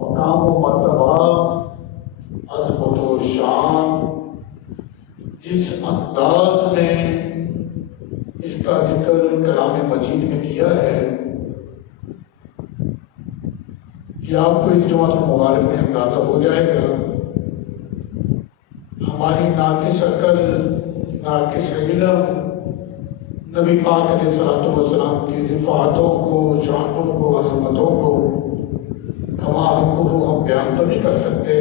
مقام و مرتبہ، عظمت و شان، جس انداز میں اس کا ذکر کلام مجید میں کیا ہے کہ آپ کو اس جمعہ مبارک میں اندازہ ہو جائے گا ہماری ناقص عقل، ناقص علم نبی پاک علیہ الصلوۃ والسلام کی رفعتوں کو، شانوں کو، عظمتوں کو کمال کو ہم بیان تو نہیں کر سکتے،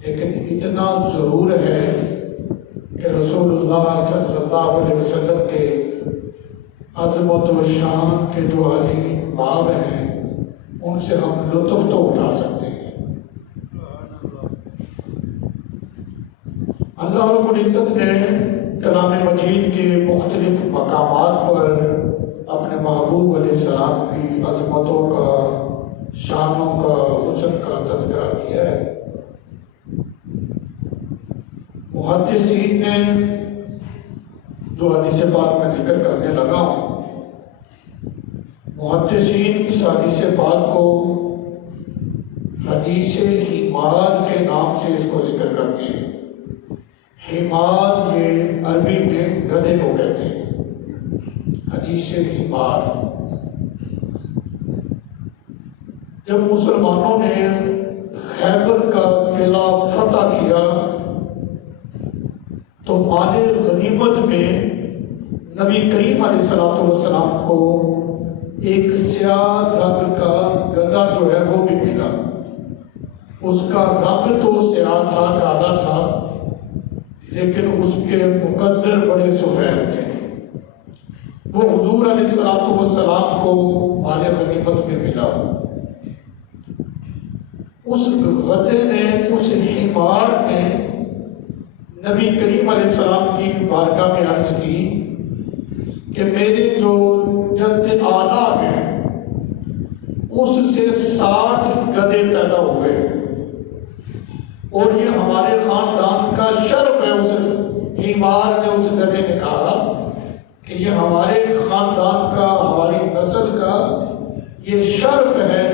لیکن اتنا ضرور ہے کہ رسول اللہ صلی اللہ علیہ وسلم کے عظمت و شان کے جو عظیم باب ہیں ان سے ہم لطف تو اٹھا سکتے ہیں۔ اللہ رب العزت نے کلام مجید کے مختلف مقامات پر اپنے محبوب علیہ السلام کی عظمتوں کا، شانوں کا، حسن کا تذکرہ کیا ہے۔ محدثین نے جو حدیث پاک میں ذکر کرنے لگا ہوں، محدثین اس حدیث پاک کو حدیث حمار کے نام سے اس کو ذکر کرتے ہیں۔ حمار یہ عربی میں گدھے کو کہتے ہیں، حدیث حمار۔ جب مسلمانوں نے خیبر کا قلعہ فتح کیا تو مال غنیمت میں نبی کریم علیہ السلام کو ایک سیاہ رنگ کا گدھا جو ہے وہ بھی ملا۔ اس کا رنگ تو سیاہ تھا، کالا تھا، لیکن اس کے مقدر بڑے سفید تھے۔ وہ حضور علیہ السلام کو مال غنیمت میں ملا۔ اس گدھے نے، اس حمار نے نبی کریم علیہ السلام کی بارگاہ میں عرض کی کہ میرے جو جد اعلیٰ ہیں اس سے 60 گدھے پیدا ہوئے اور یہ ہمارے خاندان کا شرف ہے۔ اس حمار نے، اس گدھے نے کہا کہ یہ ہمارے خاندان کا، ہماری نسل کا یہ شرف ہے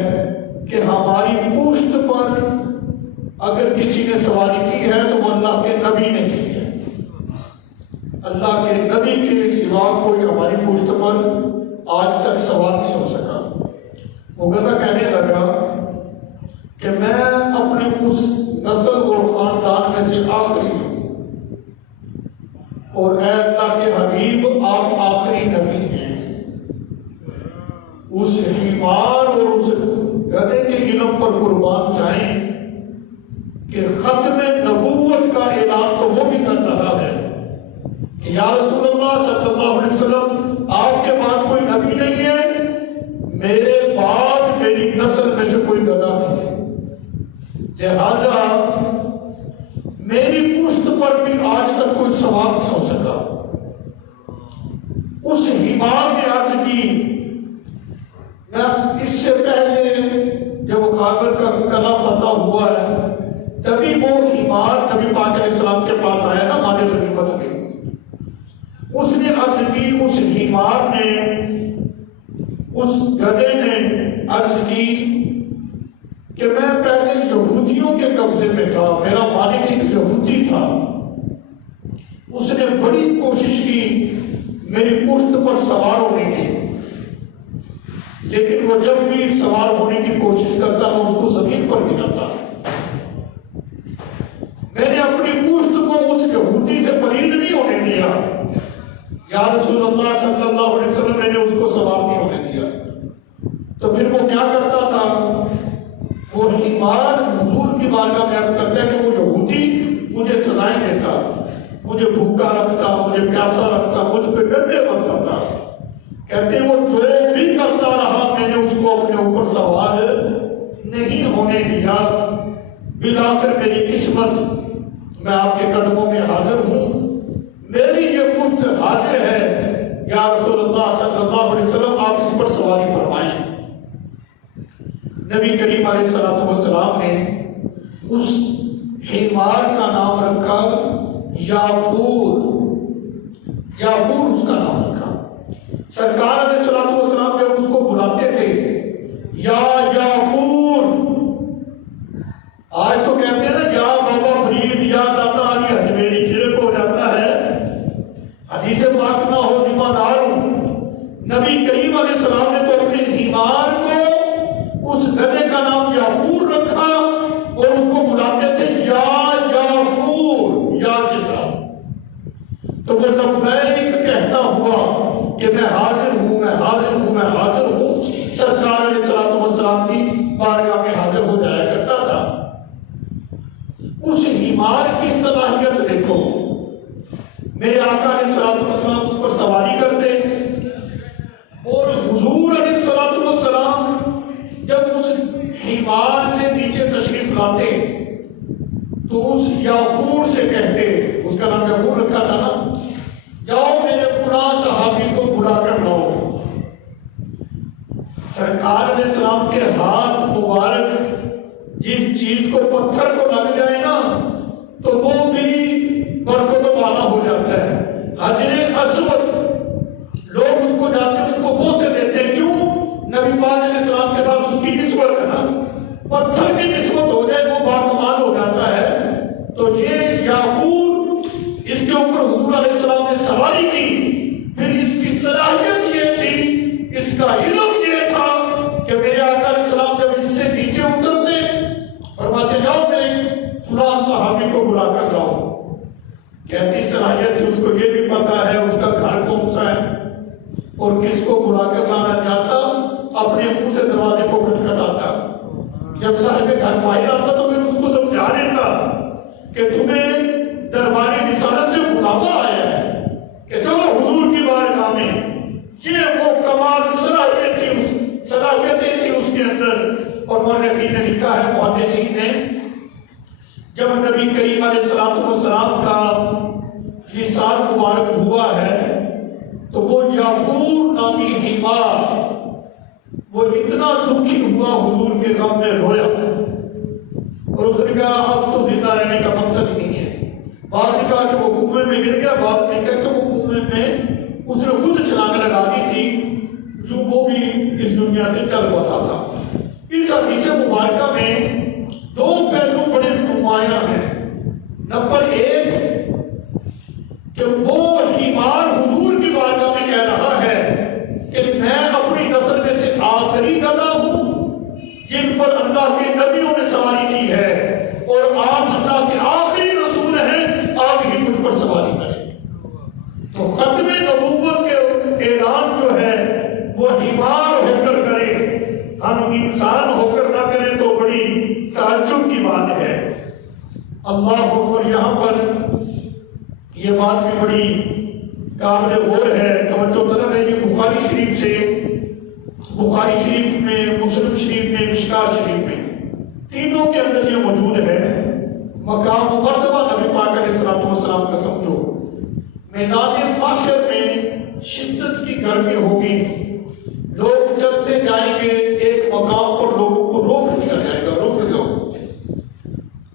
کہ ہماری پشت پر اگر کسی نے سواری کی ہے تو وہ اللہ کے نبی نے کی ہے۔ اللہ کے نبی کے سوا کوئی ہماری پشت پر آج تک سوار نہیں ہو سکا۔ وہ گدھا کہنے لگا کہ میں اپنے اس نسل اور خاندان میں سے آخری ہوں، اور اے اللہ کے حبیب آپ آخری نبی ہیں۔ اس حمار اور اس گدھے کے علم پر قربان جائیں کہ ختم نبوت کا اعلان تو وہ بھی کر رہا ہے کہ یا رسول اللہ صلی اللہ علیہ وسلم آپ کے بعد کوئی نبی نہیں ہے، میرے بعد میری نسل میں سے کوئی گدھا نہیں ہے، لہذا میری پشت پر بھی آج تک کوئی سوار نہیں ہو سکا۔ اس حمار نے عرض کی، میں اس سے پہلے جب خیبر کا قلعہ فتح ہوا ہے تبھی وہ حمار نبی پاک علیہ السلام کے پاس آیا نا مال غنیمت میں۔ اس نے عرض کی، اس حمار نے، اس گدھے نے عرض کی کہ میں پہلے یہودیوں کے قبضے میں تھا، میرا مالک ایک یہودی تھا، اس نے بڑی کوشش کی میری پشت پر سوار ہونے کی، لیکن وہ جب بھی سوار ہونے کی کوشش کرتا میں اس کو زمین پر گراتا۔ میں نے اپنی پشت کو اس یہودی سے پلید نہیں ہونے دیا، یا رسول اللہ صلی اللہ علیہ وسلم میں نے اس کو سوار نہیں ہونے دیا۔ تو پھر وہ کیا کرتا تھا، وہ حمار حضور کی بارگاہ میں عرض کرتا ہے کہ وہ یہودی مجھے سزائیں دیتا، مجھے بھوکا رکھتا، مجھے پیاسا رکھتا، مجھ پہ گندے برساتا، کہتے ہیں وہ جو بھی کرتا رہا میں نے اس کو اپنے اوپر سوار نہیں ہونے دیا۔ بلاخر میری قسمت، میں آپ کے قدموں میں حاضر ہوں، میری یہ پشت حاضر ہے، یا رسول اللہ صلی اللہ علیہ وسلم آپ اس پر سواری فرمائیں۔ نبی کریم علیہ السلام نے اس حمار کا نام رکھا یافور، یافور اس کا نام رکھا۔ سرکار علیہ السلام جب اس کو بلاتے تھے یا یافور، کا نام یافور رکھا اور اس کو بلاتے تھے یا یافور، یا کے ساتھ. تو وہ لبیک کہتا ہوا کہ میں حاضر ہوں، میں حاضر ہوں، میں حاضر ہوں، سرکار علیہ الصلوۃ والسلام کی بارگاہ میں حاضر ہو جایا کرتا تھا. اس حمار کی صلاحیت دیکھو. میرے آقا علیہ الصلوۃ والسلام اس پر سواری کرتے اور حضور علیہ الصلوۃ والسلام جب اس حمار سے نیچے تشریف لاتے تو اس یافور سے کہتے، اس کا نام یافور رکھا تھا نا، جاؤ میرے فلاں صحابی کو بلا کر لاؤ. سرکار علیہ السلام کے ہاتھ مبارک جس چیز کو پتھر کو لگ جائے نا تو وہ بھی برکت والا ہو جاتا ہے. حجر اسود لوگ اس کو جاتے اس کو بوسے دیتے ہیں، کیوں؟ نبی پاک علیہ السلام کے ساتھ اس کی نسبت ہے نا. پتھر کی نسبت ہو جائے وہ باکمال ہو جاتا ہے. تو یہ یافور اس کے اوپر حضور علیہ السلام نے سواری کی. پھر اس کی صلاحیت یہ تھی، اس کا علم یہ تھا کہ میرے آقا علیہ السلام جب اس سے نیچے اترتے فرماتے جاؤ میرے فلاں صحابی کو بلا کر لاؤ. کیسی صلاحیت تھی، اس کو یہ بھی پتا ہے اس کا گھر کون سا ہے اور کس کو بلا کر لانا چاہتا اپنے منہ سے دروازے کو کھٹکھٹاتا. جب صاحب گھر باہر آتا تو میں اس کو سمجھا دیتا کہ تمہیں درباری رسالت سے بلاوا آیا ہے کہ چلو حضور کی بارگاہ میں. یہ وہ کمال صلاحیتیں تھی اس کے اندر. اور مورخین نے لکھا ہے، محدثین نے، جب نبی کریم علیہ الصلوۃ والسلام کا وصال مبارک ہوا ہے تو وہ یافور نامی حمار وہ اتنا دکھی ہوا، حضور کے غم میں رویا اور اس نے کہا اب تو زندہ رہنے کا مقصد نہیں ہے. بعد نے کہا کہ وہ کنویں میں گر گیا، بعد نے کہا کہ وہ کنویں میں اس نے خود چھلانگ لگا دی تھی، جو وہ بھی اس دنیا سے چل بسا تھا. اس حدیث مبارکہ میں دو پہلو بڑے نمایاں ہیں. نمبر ایک کہ وہ حمار حضور کی بارگاہ میں کہہ رہا ہے کہ میں اپنی نسل میں سے آخری گدھا ہوں جن پر اللہ کے نبیوں نے سواری کی ہے، اور آپ اللہ کے آخری رسول ہیں، آپ ہی مجھ پر سواری کریں. تو ختم نبوت کے اعلان جو ہے وہ حمار ہو کر کریں، ہم انسان ہو کر نہ کریں تو بڑی تعجب کی بات ہے. اللہ اکبر. یہاں پر یہ بات بھی بڑی قابل غور ہے، توجہ طلب ہے. یہ بخاری شریف سے، بخاری شریف میں، مسلم شریف میں، مشکاۃ شریف میں، تینوں کے اندر یہ موجود ہے. مقام و مرتبہ نبی پاک علیہ الصلوۃ والسلام کا سمجھو. میدان محشر میں شدت کی گرمی ہوگی، لوگ چلتے جائیں گے، ایک مقام پر لوگوں کو روک دیا جائے گا، روک جاؤ.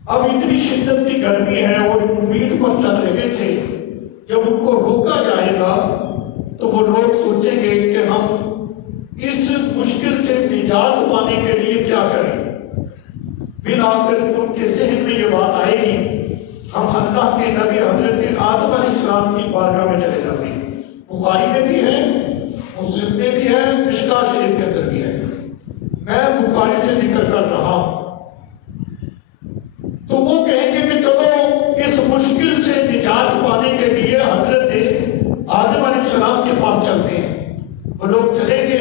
اب اتنی شدت کی گرمی ہے اور امید پر چل رہے تھے، جب ان کو روکا جائے گا تو وہ لوگ سوچیں گے کہ ہم اس مشکل سے نجات پانے کے لیے کیا کریں. بالآخر ان کے ذہن میں یہ بات آئے گی، ہم اللہ کے نبی حضرت آدم علیہ السلام کی بارگاہ میں چلے جاتے ہیں. بخاری میں بھی ہے، مسلم میں بھی ہے، مشکاۃ شریف کے اندر بھی ہے. میں بخاری سے ذکر کر رہا ہوں. تو وہ کہیں گے کہ چلو اس مشکل سے نجات پانے کے لیے حضرت آدم علیہ السلام کے پاس چلتے ہیں. وہ لوگ چلیں گے،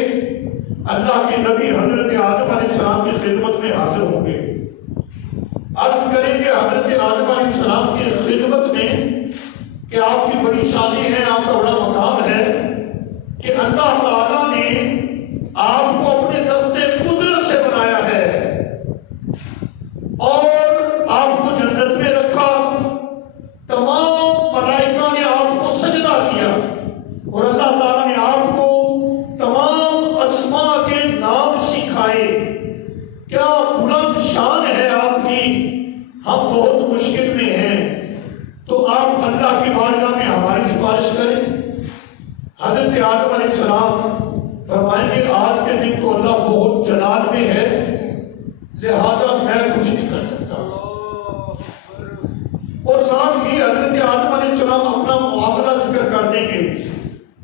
اللہ کے نبی حضرت آدم علیہ السلام کی خدمت میں حاضر ہوں گے. عرض کریں گے حضرت آدم علیہ السلام کی خدمت میں کہ آپ کی بڑی شانی ہے، آپ کا بڑا مقام ہے کہ اللہ تعالیٰ نے آپ کو اپنے دستے قدرت سے بنایا ہے اور آپ کو جنت میں رکھا. تمام ملائکہ نے آپ کو سجدہ کیا اور اللہ تعالیٰ نے آپ کو تمام اسماء کے نام سکھائے. کیا بلند شان ہے آپ کی. ہم بہت مشکل میں ہیں تو آپ اللہ کی بارگاہ میں ہماری سفارش کریں. حضرت آدم علیہ السلام فرمائیں گے آج کے دن تو اللہ بہت جلال میں ہے، لہذا میں کچھ نہیں کر سکتا. اور ساتھ ہی حضرت آدم علیہ السلام اپنا معاملہ ذکر کر دیں گے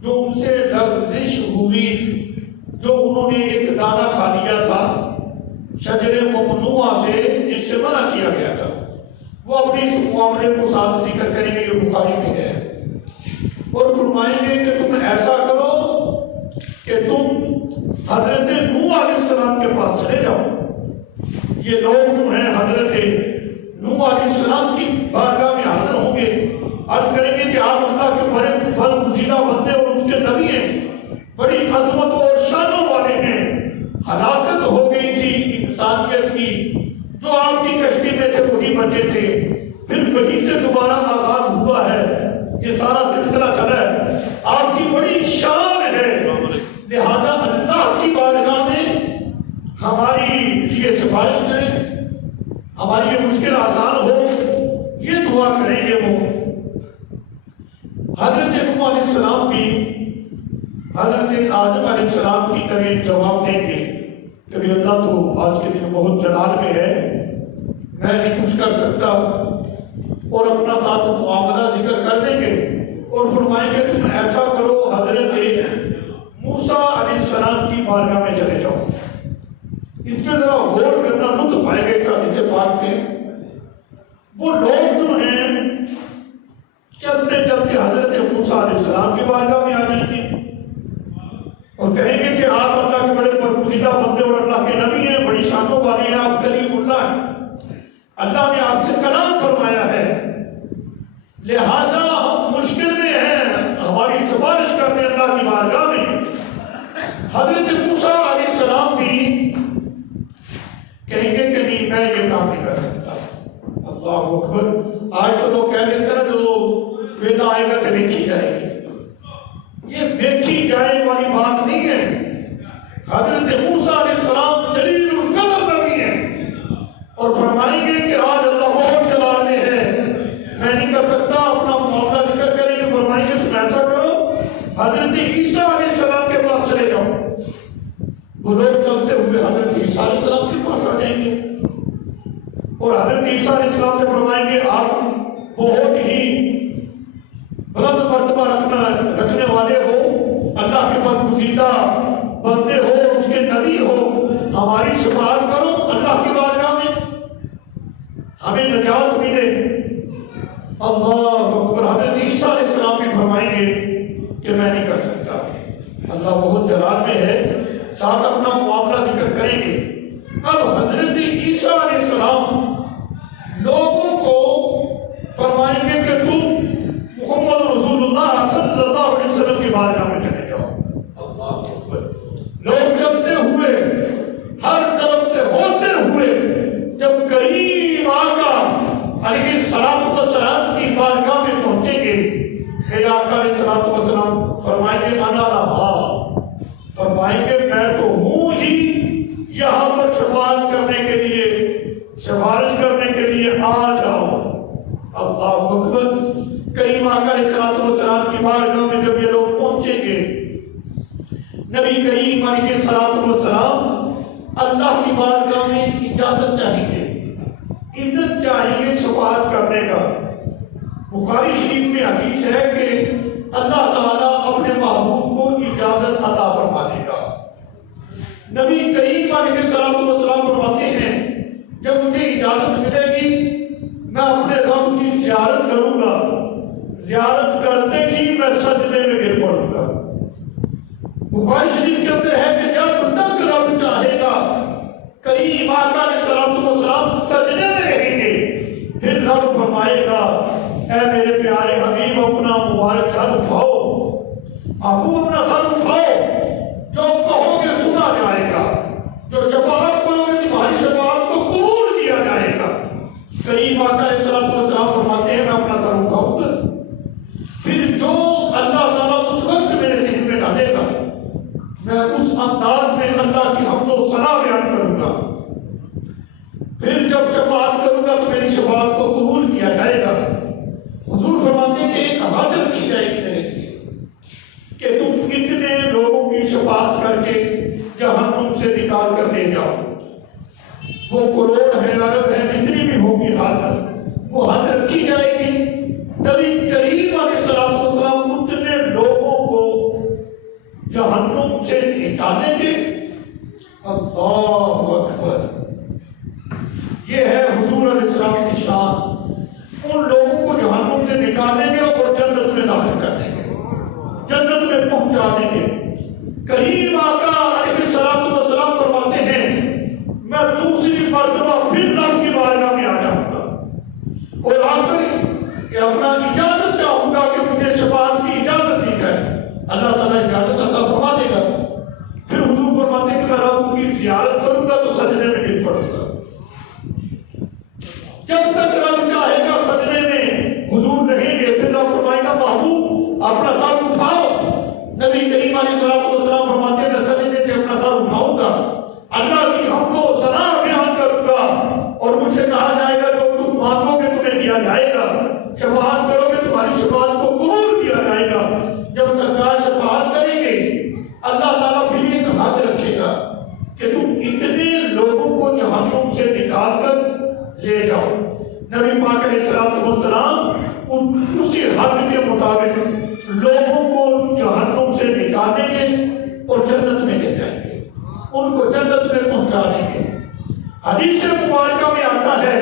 جو ان سے لغزش ہوئی، جو انہوں نے ایک دانہ کھا لیا تھا، شجر ممنوعہ سے جس سے منع کیا گیا تھا، وہ اپنے اس معاملے کو ساتھ ذکر کریں گے، یہ بخاری میں ہے، اور فرمائیں گے کہ تم ایسا کرو کہ تم حضرت نوح علیہ السلام کے پاس چلے جاؤ۔ یہ لوگ جو ہیں حضرت نوح علیہ السلام کی بارگاہ میں حاضر ہوں گے، عرض کریں گے کہ آپ اللہ کے بڑے برگزیدہ بندے اور اس کے نبی ہیں، بڑی عظمت اور شانوں والے ہیں، ہلاکت ہو گئی تھی انسانیت کی، جو آپ کی کشتی میں تھے وہی بچے تھے، پھر وہیں سے دوبارہ آغاز ہوا ہے، یہ سارا سلسلہ چلا ہے، آپ کی بڑی شان ہے، لہذا اللہ کی بارگاہ میں ہماری یہ سفارش کریں، ہماری یہ مشکل آسان ہو، یہ دعا کریں گے۔ وہ حضرت نوح علیہ السلام بھی حضرت آدم علیہ السلام کی طرح جواب دیں گے کہ بھی اللہ تو آج کے دن بہت جلال میں ہے، میں نہیں کچھ کر سکتا، اور اپنا ساتھ معاملہ ذکر کر دیں گے اور فرمائیں گے تم ایسا کرو، حضرت موسیٰ علیہ السلام کی بارگاہ میں چلے جاؤ۔ اس میں ذرا غور کرنا، لطف آئے گا اس حدیث پاک میں۔ وہ لوگ جو ہیں چلتے چلتے حضرت موسیٰ علیہ السلام کی بارگاہ میں آ جائیں گے اور کہیں گے کہ آپ اللہ کے بڑے برگزیدہ بندے اور اللہ کے نبی ہیں، بڑی شانوں والے ہیں، آپ کلیم اللہ ہیں، اللہ نے آپ سے کلام فرمایا ہے، لہذا ہم مشکل میں ہیں، ہماری سفارش کرتے ہیں اللہ کی بارگاہ میں۔ حضرت موسیٰ علیہ السلام بھی کہیں گے کہ نہیں، میں یہ کام نہیں کر سکتا۔ اللہ اکبر۔ آج تو لوگ کہہ دیتے ہیں جو ویلا آئے گا تو دیکھی جائے گی، یہ دیکھی جائے والی بات نہیں ہے۔ حضرت موسیٰ علیہ السلام جلیل القدر نبی ہیں اور فرمائیں گے کہ آج اللہ بہت جلال میں ہے، میں نہیں کر سکتا، اپنا معاملہ ذکر کریں گے، فرمائیں گے تم ایسا کرو، حضرت عیسیٰ علیہ السلام کے پاس چلے جاؤ۔ وہ لوگ چلتے ہوئے حضرت عیسیٰ علیہ السلام کے پاس آ جائیں گے اور حضرت عیسیٰ علیہ السلام سے فرمائیں گے آپ بہت ہی بلند مرتبہ رکھنے والے ہو، اللہ کے برگزیدہ بندے ہو، اس کے نبی ہو، ہماری شفاعت کرو اللہ کی بارگاہ میں، ہمیں نجات ملے۔ اللہ اکبر۔ حضرت عیسیٰ علیہ السلام بھی فرمائیں گے کہ میں نہیں کر سکتا، اللہ بہت جلال میں ہے، ساتھ اپنا معاملہ ذکر کریں گے۔ اب حضرت عیسیٰ علیہ السلام لوگوں کو فرمائیں گے کہ تم محمد رسول اللہ صلی اللہ علیہ وسلم کی بارگاہ میں چلے جاؤ۔ اللہ اکبر۔ لوگ چلتے ہوئے ہر طرف سے ہوتے ہوئے جب کریم آقا علیہ السلام کی بارگاہ میں پہنچیں گے، میرے آقا علیہ السلام فرمائیں گے انا لہا، فرمائیں گے میں تو ہوں ہی یہاں پر شفاعت کرنے کے لیے، سفارش کرنے کے لیے، آ جاؤ۔ اللہ اکبر۔ کریم آقا علیہ السلام کی بارگاہ میں جب یہ لوگ پہنچیں گے، نبی کریم علیہ السلام اللہ کی بارگاہ میں اجازت چاہیں گے، اذن چاہیں گے شفاعت کرنے کا۔ بخاری شریف میں حدیث ہے کہ اللہ تعالیٰ اپنے محبوب کو اجازت عطا فرما دے گا۔ نبی کریم علیہ السلام فرماتے ہیں جب مجھے اجازت ملے گی میں اپنے رب کی زیارت کروں گا، زیارت کرتے ہی میں سجدے میں گر پڑوں گا۔ بخاری شریف کے اندر ہے کہ جب تک رب چاہے گا کریم آقا علیہ السلام سجدے میں رہیں گے، پھر رب فرمائے گا اے میرے پیارے حبیب اپنا مبارک سر اٹھاؤ، آپ اپنا سر اٹھاؤ، جو کہو گے سنا جائے گا، جو شفاعت کرو گے تمہاری شفاعت کو قبول کیا جائے گا۔ کریم آقا علیہ السلام فرماتے ہیں میں اپنا سر اٹھاؤں گا، پھر جو اللہ تعالیٰ اس وقت میرے ذہن میں ڈالے گا میں اس انداز میں اللہ کی حمد و ثنا بیان کروں گا، پھر جب شفاعت کروں گا تو میری شفاعت کو قبول کیا جائے گا۔ حضور فرماتے ہیں کہ ایک حد رکھی جائے گی میرے لیے کہ تم کتنے لوگوں کی شفاعت کر کے جہنم سے نکال کر لے جاؤ، وہ کروڑ ہیں، ارب ہیں، جتنی بھی ہوگی حد، وہ حد رکھی جائے گی۔ نبی کریم علیہ السلام اتنے لوگوں کو جہنم سے نکالیں گے۔ اللہ اکبر۔ السلام کی شان، ان لوگوں کو جہنم سے نکالیں گے اور جنت میں داخل کر دیں گے، جنت میں پہنچا دیں گے۔ کریم آقا علیہ السلام فرماتے ہیں میں دوسری مرتبہ پھر رب کی بارگاہ میں آ جاؤں گا اور آ کر اپنا اجازت چاہوں گا کہ مجھے شفاعت کی اجازت دی جائے۔ اللہ تعالیٰ اجازت عطا فرما دے گا۔ پھر حضور فرماتے ہیں کہ میں رب کی زیارت کروں گا تو سجدے میں گر پڑوں گا، جب تک رب چاہے گا سجدے میں حضور رہیں گے۔ پھر رب فرمائے گا محبوب اپنا سر اٹھاؤ۔ نبی کریم علیہ السلام فرماتے ہیں میں سجدے سے اپنا سر اٹھاؤں گا، اللہ کی حمد و ثنا بیان کروں گا اور مجھ سے کہا جائے گا جو تم مانگو گے تمہیں دیا جائے گا، شفاعت کرو گے تمہاری شفاعت کو قبول کیا جائے گا۔ جب سرکار شفاعت کریں گے اللہ تعالیٰ پھر ایک حد رکھے گا کہ تم اتنے لوگوں کو جہنم سے نکال کر لے جاؤ۔ نبی پاک علیہ السلام اسی حد کے مطابق لوگوں کو جہنم سے نکالیں گے اور جنت میں لے جائیں گے، ان کو جنت میں پہنچا دیں گے۔ حدیث مبارکہ میں آتا ہے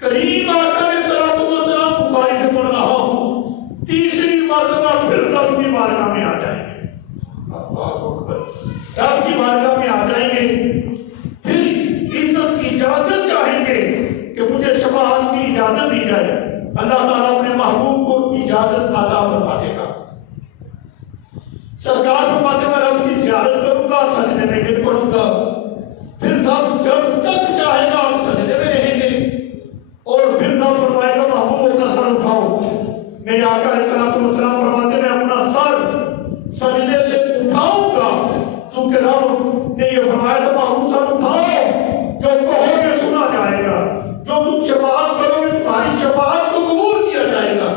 کریم آقا علیہ السلام بخاری سے پڑھ رہا ہوں، تیسری مرتبہ پھر رب کی بارگاہ میں آ جائیں گے، رب کی بارگاہ میں آ جائیں گے، پھر عزت کی اجازت چاہیں گے کہ مجھے شفاعت کی اجازت دی جائے۔ اللہ تعالیٰ اپنے محبوب کو اجازت عطا فرما دے گا۔ سرکار فرماتے ہیں میں رب کی زیارت کروں گا، سجدے میں گر پڑوں گا، پھر رب جب تک چاہے گا آپ سجدے میں رہیں گے اور پھر رب فرمائے گا محبوب اپنا سر اٹھاؤ۔ میرے آقا علیہ السلام فرماتے ہیں میں اپنا سر سجدے سے اٹھاؤں گا، چونکہ رب نے یہ فرمایا تھا محبوب سر اٹھاؤ، جو کہو گے سنا جائے گا، جو تم شفاعت کرو گے تمہاری شفاعت کو قبول کیا جائے گا۔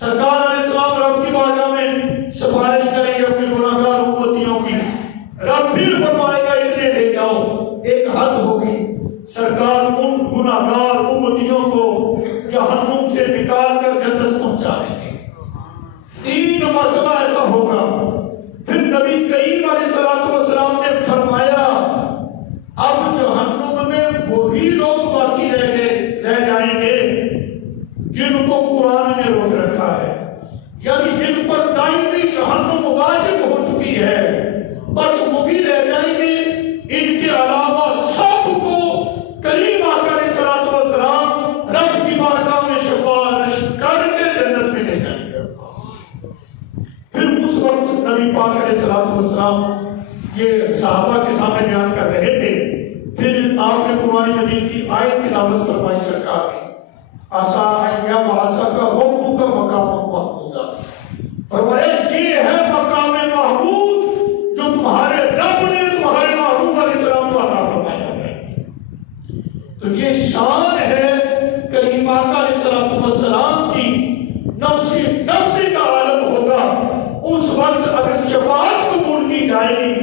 سرکار علیہ السلام رب کی بارگاہ میں سفارش کریں گے اپنی گناہگار امتیوں کی، رب پھر فرمائے گا اتنے لے جاؤ، ایک حد ہوگی، سرکار ان گناہگار امتیوں کو جہنم سے نکال کر جنت پہنچا دیں گے۔ 3 مرتبہ ایسا ہوگا۔ پھر نبی کریم علیہ السلام نے فرمایا اب جہنم میں وہی لوگ باقی رہ جائیں گے جن کو قرآن نے روک رکھا ہے، یعنی جن پر دائمی جہنم واجب ہو چکی ہے، بس وہی رہ جائیں گے۔ ان کے علاوہ سب کو کریم آقا علیہ السلام رب کی بارگاہ میں شفاعت کر کے جنت میں لے جائیں گے۔ پھر اس وقت نبی پاک علیہ السلام یہ صحابہ کے سامنے بیان کر رہے تھے، پھر آپ نے قرآن مجید کی آیت تلاوت فرمائی سرکار نے، عَسَىٰ أَن يَبْعَثَكَ رَبُّكَ مَقَامًا مَحْمُودًا، فرمایا یہ ہے مقام محمود جو تمہارے رب نے تمہارے محبوب علیہ السلام کو عطا فرمایا ہے۔ تو یہ شان ہے کریم آقا علیہ السلام کی، نفسی کا عالم ہوگا۔ اس وقت اگر شفاعت قبول کی جائے گی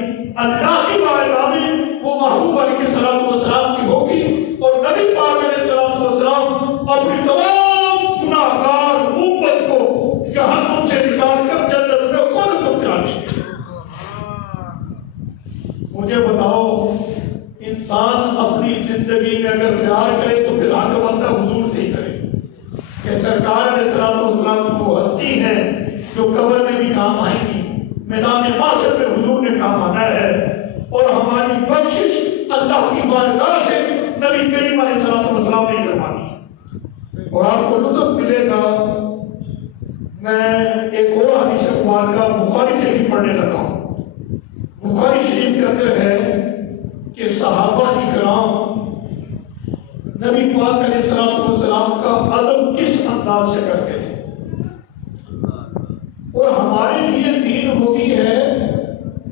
اللہ کی بارگاہ میں وہ محبوب علیہ السلام کی ہوگی، اور نبی پاک علیہ السلام اپنی تمام گناہگار امت کو جہنم سے نکال کر جنت میں خود پہنچا دیں گے۔ مجھے بتاؤ انسان اپنی زندگی میں اگر پیار کرے تو پھر آگے بندہ حضور سے ہی کرے کہ سرکار علیہ السلام وہ ہستی ہے جو قبر میں بھی کام آئیں گی، میدان محشر میں حضور نے کام آنا ہے، اور ہماری بخشش اللہ کی بارگاہ سے نبی کریم علیہ السلام نے کروانی ہے۔ اور آپ کو لطف ملے گا، میں ایک اور حدیث مبارکہ بخاری سے ہی پڑھنے لگا ہوں۔ بخاری شریف کے اندر ہے کہ صحابہ اکرام نبی پاک علیہ السلام کا ادب کس انداز سے کرتے تھے، اور ہمارے لیے دین وہی ہے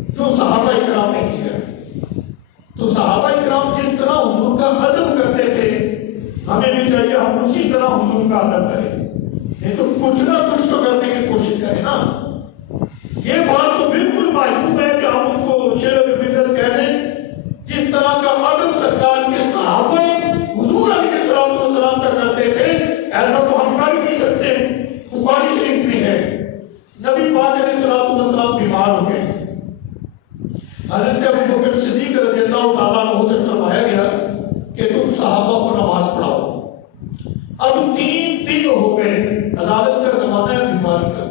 جو صحابہ اکرام نے کی ہے۔ تو صحابہ اکرام جس طرح حضور کا ادب کرتے تھے ہمیں بھی چاہیے ہم اسی طرح حضور کا ادب کریں، نہیں تو کچھ نہ کچھ تو کرنے کی کوشش کریں نا۔ یہ بات تو بالکل معلوم ہے کہ ہم اس کو شعر بدعت کہہ دیں، جس طرح کا ادب سرکار کے صحابہ حضور علیہ السلام کا کرتے تھے ایسا تو ہم کر نہیں سکتے۔ بخاری شریف میں ہے نبی پاک علیہ السلام بیمار ہو گئے، حضرت ابوبکر صدیق رضی اللہ تعالیٰ عنہ سے فرمایا گیا کہ تم صحابہ کو نماز پڑھاؤ۔ اب 3 دن ہو گئے، عدالت کا زمانہ ہے، بیماری کا،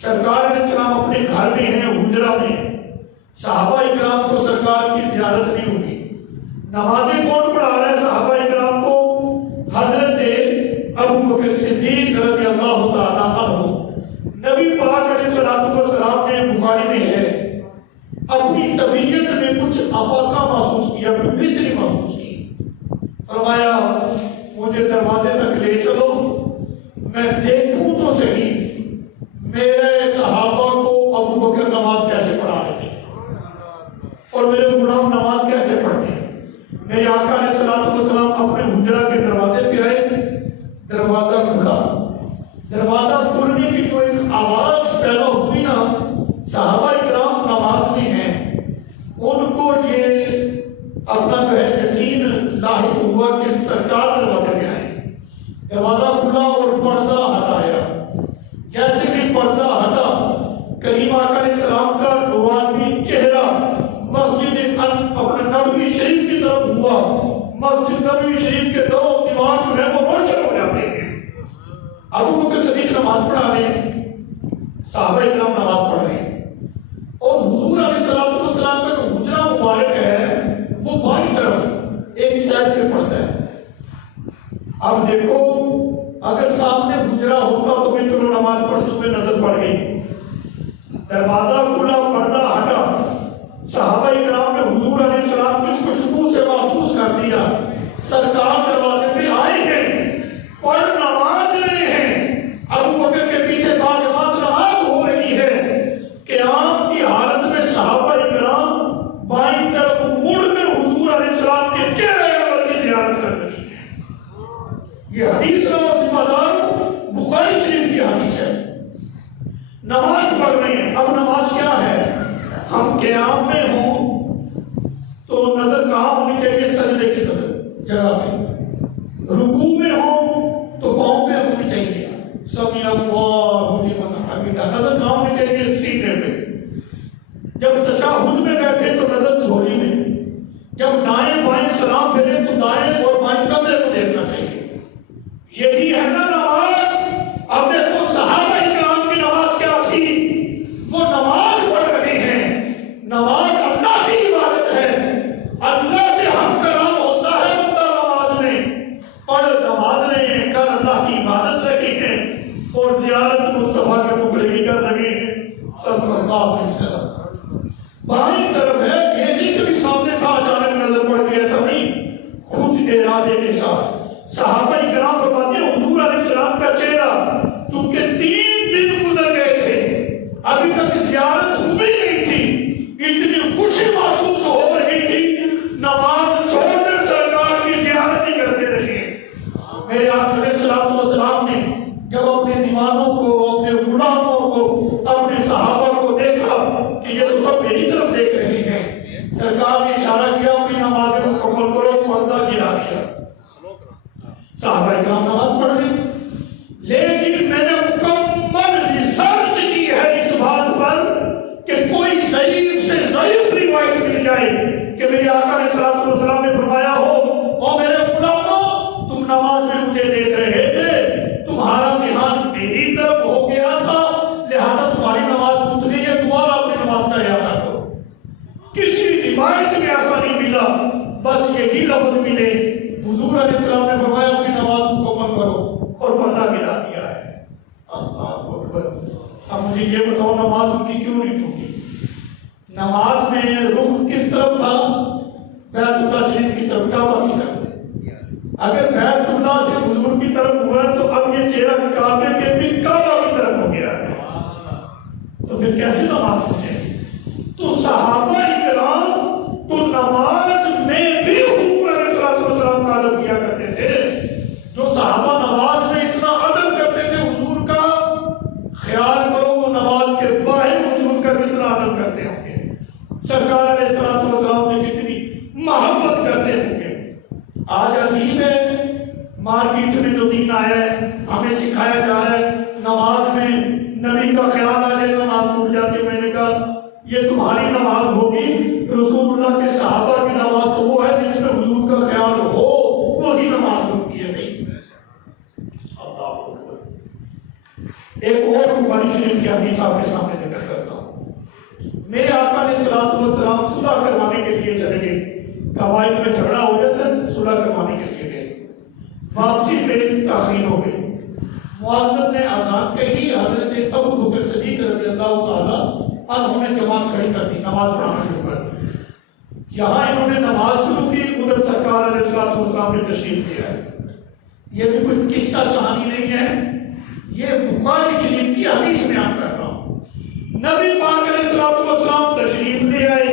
سرکار علیہ السلام اپنے گھر میں ہیں، حجرہ میں ہیں، صحابہ اکرام کو سرکار کی زیارت نہیں ہوگی۔ نمازیں کون پڑھا رہا ہے صحابہ اکرام کو؟ حضرت ابو بکر صدیق رضی اللہ تعالیٰ عنہ۔ نبی پاک علیہ السلام نے، بخاری میں ہے، اپنی طبیعت میں کچھ افاقہ محسوس کیا، بہتری محسوس کی، فرمایا مجھے دروازے تک لے چلو، میں دیکھوں تو صحیح میرے صحابہ کو ابو بکر نماز کیسے پڑھا رہے ہیں اور میرے غلام نماز کیسے پڑھتے ہیں۔ میرے آقا علیہ السلام اپنے حجرہ کے دروازے پہ آئے، دروازہ کھلا، دروازہ کھلنے کی جو ایک آواز پیدا ہوئی نا، صحابہ کرام نماز میں ہیں، ان کو یہ اپنا جو ہے یقین لاحق ہوا کہ سرکار دروازے میں آئے۔ دروازہ کھلا اور پردہ ہٹایا، جیسے کہ پردہ ہٹا، کریم آقا علیہ السلام کا نورانی چہرہ مسجد نبوی شریف کی طرف ہوا۔ مسجد نبوی شریف کے دو دیوار جو ہے وہ روشن ہو جاتے ہیں۔ ابو بکر صدیق نماز پڑھا رہے ہیں، صحابہ کرام نماز پڑھ رہے ہیں، اور حضور علیہ السلام کا جو حجرہ مبارک ہے وہ بائیں طرف ایک سائڈ پہ پڑتا ہے۔ اب دیکھو اگر سامنے حجرہ ہوتا تو بھی چلو نماز پڑھتے ہوئے نظر پڑ گئی، دروازہ کھلا، پردہ ہٹا، صحابہ کرام نے حضور علیہ السلام کی خوشبو سے محسوس کر دیا سرکار دروازے پہ آئے ہیں، پڑھ نماز رہے ہیں۔ ابو بکر کے پیچھے باجماعت نماز ہو رہی ہے، قیام کی حالت میں صحابہ کرام بائیں طرف مڑ کر حضور علیہ السلام کے چہرے انور کی زیارت کر رہی ہے۔ یہ حدیث کا ذمہ دار بخاری شریف کی حدیث ہے۔ نماز پڑھ رہے ہیں، اب نماز کیا ہے؟ ہم قیام میں ہوں تو نظر کہاں ہونی چاہیے؟ سجدے کی نظر جگہ پہ۔ رکوع میں ہوں تو پاؤں پہ ہونی چاہیے، سمیع اللہ لمن حمدہ، نظر کہاں ہونی چاہیے؟ سینے پہ۔ جب تشہد میں بیٹھے تو نظر جھولی میں، جب دائیں بائیں سلام پھیرے تو دائیں اور بائیں کندھے کو دیکھنا چاہیے۔ یہی ہے نا نماز۔ اب دیکھو صحابہ کرام کی نماز کیا تھی؟ وہ نماز پڑھ رہے ہیں۔ نماز اللہ کی عبادت ہے، اللہ سے ہم کلام ہوتا ہے بندہ نماز میں، پڑھ نماز رہے ہیں، کر اللہ کی عبادت رہے ہیں اور زیارت مصطفیٰ کے ٹکڑے کی کر رہے ہیں صلی اللہ علیہ وسلم۔ بائیں طرف ہے، یہ نہیں کبھی سامنے تھا اچانک نظر پڑ گئی، ایسا نہیں، خود ارادے کے ساتھ۔ صحابہ کرام فرماتے ہیں حضور علیہ السلام کا چہرہ چونکہ 3 دن گزر گئے تھے، ابھی تک زیارت ہوئی نہیں تھی، اتنی خوشی محسوس ہو رہی تھی، نماز چھوڑ کر سرکار کی زیارت ہی کرتے رہے۔ میرے آقا علیہ السلام نے جب اپنے دیوانوں کو، اپنے غلاموں کو، اپنے صحابہ کو دیکھا کہ یہ تو سب میری طرف دیکھ رہے ہیں، سرکار نے اشارہ کیا اپنی نماز مکمل کرو، پردہ گرا دیا۔ صحابہ کرام نماز پڑھ رہے، لیکن میں نے مکمل ریسرچ کی ہے اس بات پر کہ کوئی ضعیف سے ضعیف روایت مل جائے کہ میرے آقا علیہ السلام نے فرمایا ہو او میرے غلاموں تم نماز میں مجھے دیکھ رہے تھے، تمہارا دھیان میری طرف ہو گیا تھا، لہذا تمہاری نماز ٹوٹ گئی ہے، دوبارہ اپنی نماز کا اعادہ کرو۔ کسی روایت میں ایسا نہیں ملا، بس یہی لفظ ملے، حضور علیہ السلام نے فرمایا اپنی نماز مکمل کرو اور پردہ گرا دیا ہے۔ اللہ اکبر۔ اب مجھے یہ بتاؤ نماز ان کی کیوں نہیں ٹوٹی؟ نماز میں رخ کس طرف تھا؟ بیت اللہ شریف کی طرف، کعبہ کی طرف۔ اگر بیت اللہ سے حضور کی طرف ہوا ہے تو اب یہ چہرہ کعبے کے بھی کعبہ کی طرف ہو گیا ہے، تو پھر کیسے نماز پڑھے؟ تو صحابہ کرام تو نماز میں بھی حضور علیہ السلام کا ادب کیا کرتے تھے۔ جو صحابہ نماز میں اتنا ادب کرتے تھے حضور کا، خیال کرو وہ نماز کے باہر حضور کا کتنا ادب کرتے ہوں گے، سرکار علیہ السلام سے کتنی محبت کرتے ہوں گے۔ آج عجیب ہے، مارکیٹ میں جو دین آیا ہے ہمیں سکھایا جا رہا ہے نماز میں نبی کا خیال آ جائے نماز ٹوٹ جاتی ہے۔ میں نے کہا یہ تمہاری نماز ہوگی، رسول اللہ کے صحابہ کی نماز تو وہ ہے جس میں حضور کا خیال ہو، وہی نماز ہوتی ہے۔ بھائی ایک اور بخاری شریف کی حدیث آپ کے سامنے ذکر کرتا ہوں۔ میرے آقا علیہ السلام صلح کروانے کے لیے چلے گئے، قبائل میں جھگڑا ہو جاتا ہے، صلح کروانے کے لیے گئے، واپسی میں تاخیر ہو گئی، مؤذن نے اذان کہی، حضرت ابو بکر صدیق رضی اللہ تعالیٰ عنہ نے جماعت کھڑی کر دی، نماز پڑھانا شروع کر دی۔ یہاں انہوں نے نماز شروع کی، ادھر سرکار علیہ السلام نے تشریف لیا ہے۔ یہ بھی کوئی قصہ کہانی نہیں ہے، یہ بخاری شریف کی حدیث بیان کر رہا ہوں۔ نبی پاک علیہ السلام تشریف لے آئے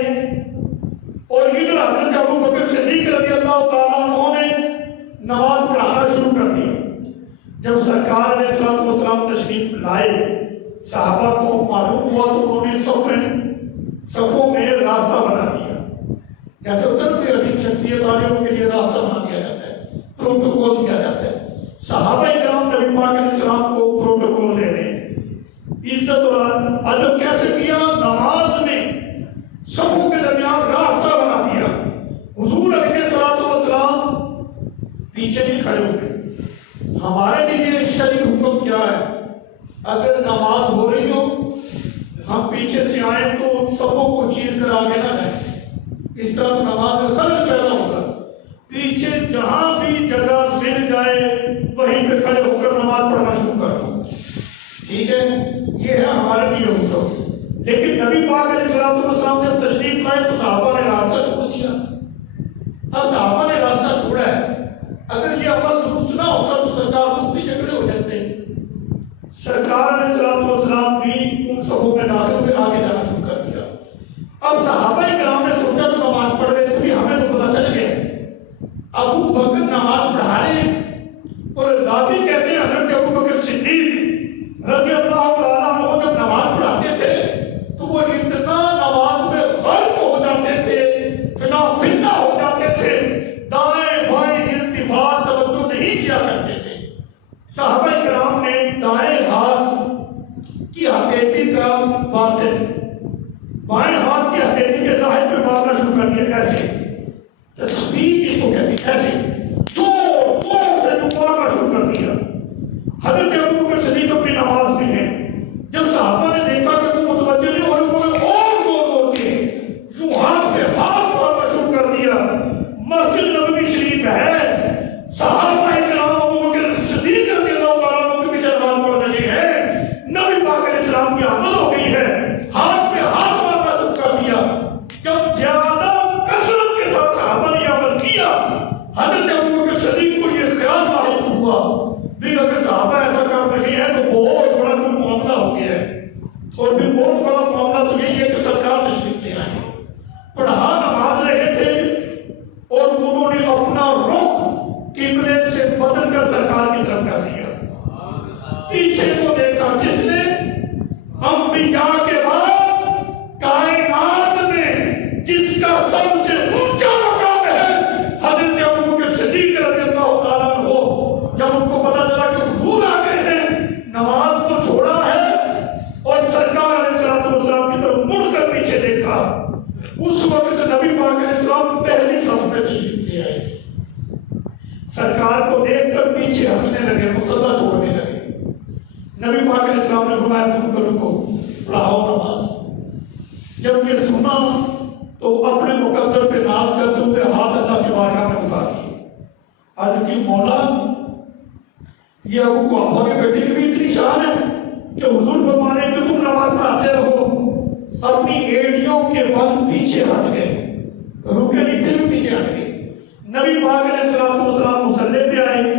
اور ادھر حضرت ابو بکر صدیق رضی اللہ تعالیٰ عنہ نے نماز پڑھانا شروع کر دیا۔ جب سرکار علیہ السلام تشریف لائے، صحابہ کو معلوم ہوا تو انہوں نے صفوں میں راستہ بنا دیا، جیسے اتر کوئی عظیم شخصیت آ جائے ان کے لیے راستہ بنا دیا جاتا ہے، پروٹوکول دیا جاتا ہے۔ صحابہ کرام نبی پاک علیہ السلام کو پروٹوکول دے رہے ہیں، عزت اور ادب کیسے کیا؟ نماز میں صفوں کے درمیان راستہ بنا دیا۔ حضور علیہ السلام پیچھے نہیں کھڑے ہوئے۔ ہمارے لیے شرعی حکم کیا ہے؟ اگر نماز ہو رہی ہو ہم پیچھے سے آئیں تو صفوں کو چیر کر آگے نہ جائیں، اس طرح تو نماز میں خلل پیدا ہوگا۔ پیچھے جہاں بھی جگہ مل جائے وہیں پہ کھڑے ہو کر نماز پڑھنا شروع کر دو، ٹھیک ہے؟ یہ ہے ہمارے لیے حکم۔ لیکن نبی پاک علیہ السلام جب تشریف لائے تو صحابہ نے راستہ چھوڑ دیا۔ اب صحابہ نے راستہ چھوڑا ہے، اگر یہ عمل درست نہ ہوتا تو سرکار خود پیچھے کھڑے ہو جاتے۔ سرکار علیہ السلام بھی ان صفوں میں داخل ہوئے، آگے جانا شروع کر دیا۔ اب صحابہ کرام نے سوچا جو نماز پڑھ رہے تھے بھی ہمیں تو پتہ چل گیا ابو بکر نماز پڑھا رہے ہیں، اور راوی کہتے ہیں حضرت ابو بکر صدیق رضی اللہ تعالیٰ عنہ جب نماز پڑھاتے تھے تو وہ اتنا نماز میں غرق ہو جاتے تھے، فنا ہو جاتے تھے، دائیں بائیں التفات توجہ نہیں کیا کرتے تھے۔ صحابہ کرام نے دائیں ہاتھ کی ہتھیلی کا باطن بائیں ہاتھ کی ہتھیلی کے ظاہر پہ مارنا شروع کر دیا، ایسے تسبیح اس کو کہتے ہیں، ایسے زور سے مارنا شروع کر دیا۔ حضرت ابو بکر صدیق اپنی نماز میں ہیں، جب صحابہ نے دیکھا کہ وہ متوجہ نہیں اور انہوں نے اور زور کے یوں ہاتھ پہ ہاتھ مارنا شروع کر دیا۔ مسجد نبوی شریف ہے، صحابہ کرام ابو بکر صدیق رضی اللہ تعالیٰ عنہ کے پیچھے نماز پڑھ رہے ہیں، نبی پاک علیہ السلام کی آمد ہو گئی ہے، ہاتھ پہ ہاتھ مارنا شروع کر دیا۔ جب زیادہ کثرت کے ساتھ صحابہ نے عمل کیا، حضرت ابو بکر صدیق کو یہ خیال لاحق ہوا بھی اگر صحابہ ایسا کر رہے ہیں تو بہت بڑا کوئی معاملہ ہو گیا ہے، اور پھر بہت بڑا معاملہ تو یہی ہے کہ سرکار تشریف لے آئے، پڑھا نماز رہے تھے اور انہوں نے اپنا رخ قبلے سے بدل کر سرکار کی طرف کر دیا۔ پیچھے کو دیکھا کس نے؟ انبیاء کے بعد کائنات میں جس کا سب سے اونچا مقام ہے حضرت ابو بکر صدیق رضی اللہ تعالیٰ عنہ، جب ان کو پتا چلا کہ حضور آ گئے ہیں، نماز کو چھوڑا ہے اور سرکار علیہ السلام کی طرف مڑ کر پیچھے دیکھا، اس وقت نبی پاک علیہ السلام پہلی صف میں تشریف لے آئے تھے۔ سرکار کو دیکھ کر پیچھے ہٹنے لگے، مصلی چھوڑنے لگے۔ نبی پاک علیہ السلام نے فرمایا ابو بکر کو پڑھاؤ نماز۔ جب یہ سنا تو اپنے مقدر پہ ناز کرتے ہوئے ہاتھ اللہ کی بارگاہ میں اٹھا دیے، عرض کی مولا یہ ابو قحافہ کے بیٹے کی بھی اتنی شان ہے کہ حضور فرما رہے ہیں کہ تم نماز پڑھاتے رہو۔ اپنی ایڑیوں کے بل پیچھے ہٹ گئے، رکے نہیں، پھر بھی پیچھے ہٹ گئے۔ نبی پاک علیہ السلام مصلی پہ آئے۔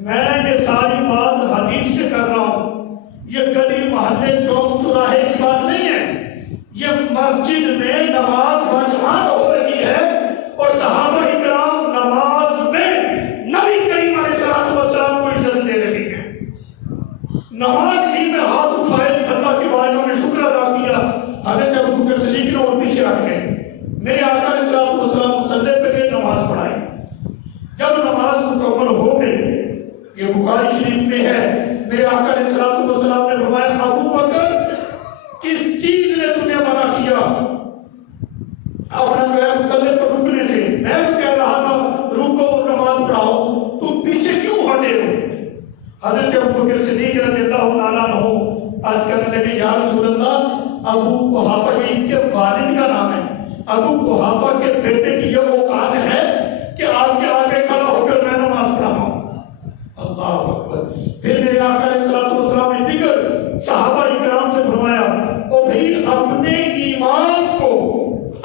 میں یہ ساری بات حدیث سے کر رہا ہوں، یہ گلی محلے چوک چوراہے کی بات نہیں ہے، یہ مسجد میں نماز باجماعت ہو رہی ہے اور صحابہ کرام نماز میں نبی کریم علیہ السلام کو عزت دے رہی ہے۔ نماز ہی میں ہاتھ اٹھائے، اللہ کی بارگاہ میں شکر ادا کیا، حضرت ابو بکر صدیق نے اور پیچھے ہٹ گئے۔ میرے آقا علیہ السلام مصلی پہ گئے، نماز پڑھائی۔ جب نماز مکمل ہو گئی، یہ بخاری شریف میں ہے، میرے آقا علیہ السلام نے فرمایا ابو بکر کس چیز نے تجھے منع کیا اپنا جو ہے مصلی پر رکنے سے؟ میں تو کہہ رہا تھا رکو اور نماز پڑھاؤ، تم پیچھے کیوں ہٹے ہو؟ حضرت ابوبکر صدیق رضی اللہ تعالیٰ عنہ عرض کرنے لگے یا رسول اللہ ابو قحافہ یہ ان کے والد کا نام ہے، ابو قحافہ کے بیٹے کی یہ اوقات ہے کہ آپ کے آگے کھڑا ہو کر میں نماز پڑھاؤں؟ اللہ اکبر۔ پھر میرے آقا علیہ الصلوۃ والسلام نے دیگر صحابہ اکرام سے فرمایا او بھائی اپنے ایمان کو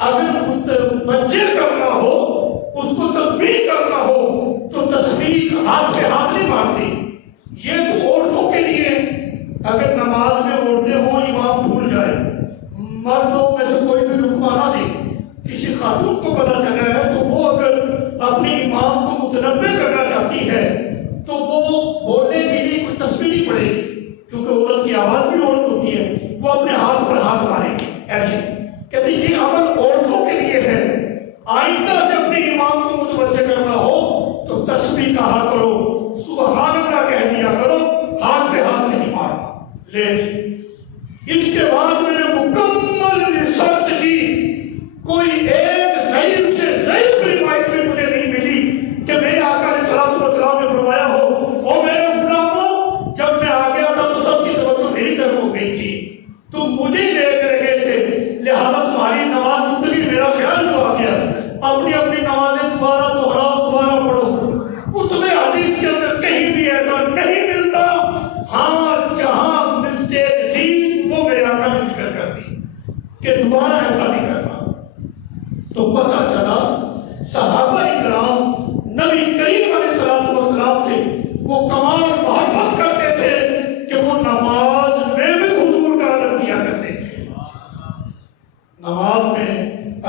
اگر متوجہ کرنا ہو، اس کو تنبیہ کرنا ہو تو تصویر ہاتھ پہ ہاتھ نہیں مارتی، یہ تو عورتوں کے لیے۔ اگر نماز میں عورتیں ہوں امام بھول جائے، مردوں میں سے کوئی بھی لقمہ نہ دے، کسی خاتون کو پتہ چلا ہے تو وہ اگر اپنے امام کو متنبہ کرنا چاہتی ہے تو وہ بولنے کے لیے کوئی تسبیح نہیں پڑے گی، کیونکہ عورت کی آواز بھی عورت ہوتی ہے، وہ اپنے ہاتھ پر ہاتھ مارے گی ایسے۔ کہتے یہ عمل عورتوں کے لیے ہے، آئندہ سے اپنے امام کو متوجہ کرنا ہو تو تسبیح کہا کرو، سبحان اللہ کہہ دیا کرو، ہاتھ پہ ہاتھ نہیں مارنا۔ لیکن اس کے بعد میں نے مکمل ریسرچ کی، کوئی ایک ضعیف سے ضعیف روایت میں مجھے نہیں ملی کہ میرے آقا علیہ الصلوۃ والسلام نے فرمایا ہو او میرے غلاموں جب میں آ گیا تھا تو سب کی توجہ میری طرف ہو گئی تھی، تم مجھے دیکھ رہے تھے، لہذا تمہاری نماز چھوٹ گئی، میرا خیال جو آ گیا اپنی اپنی نمازیں دوبارہ دوہراؤ، دوبارہ پڑھو۔ کتب حدیث کے اندر کہیں بھی ایسا نہیں ملتا، ہاں جہاں مسٹیک تھی وہ میرے آقا نے ذکر کر دی کہ دوبارہ ایسا نہیں کرنا۔ تو پتہ چلا صحابہ اکرام نبی کریم علیہ الصلوۃ والسلام سے وہ کمال محبت کرتے تھے کہ وہ نماز میں بھی حضور کا ادب کیا کرتے تھے، نماز میں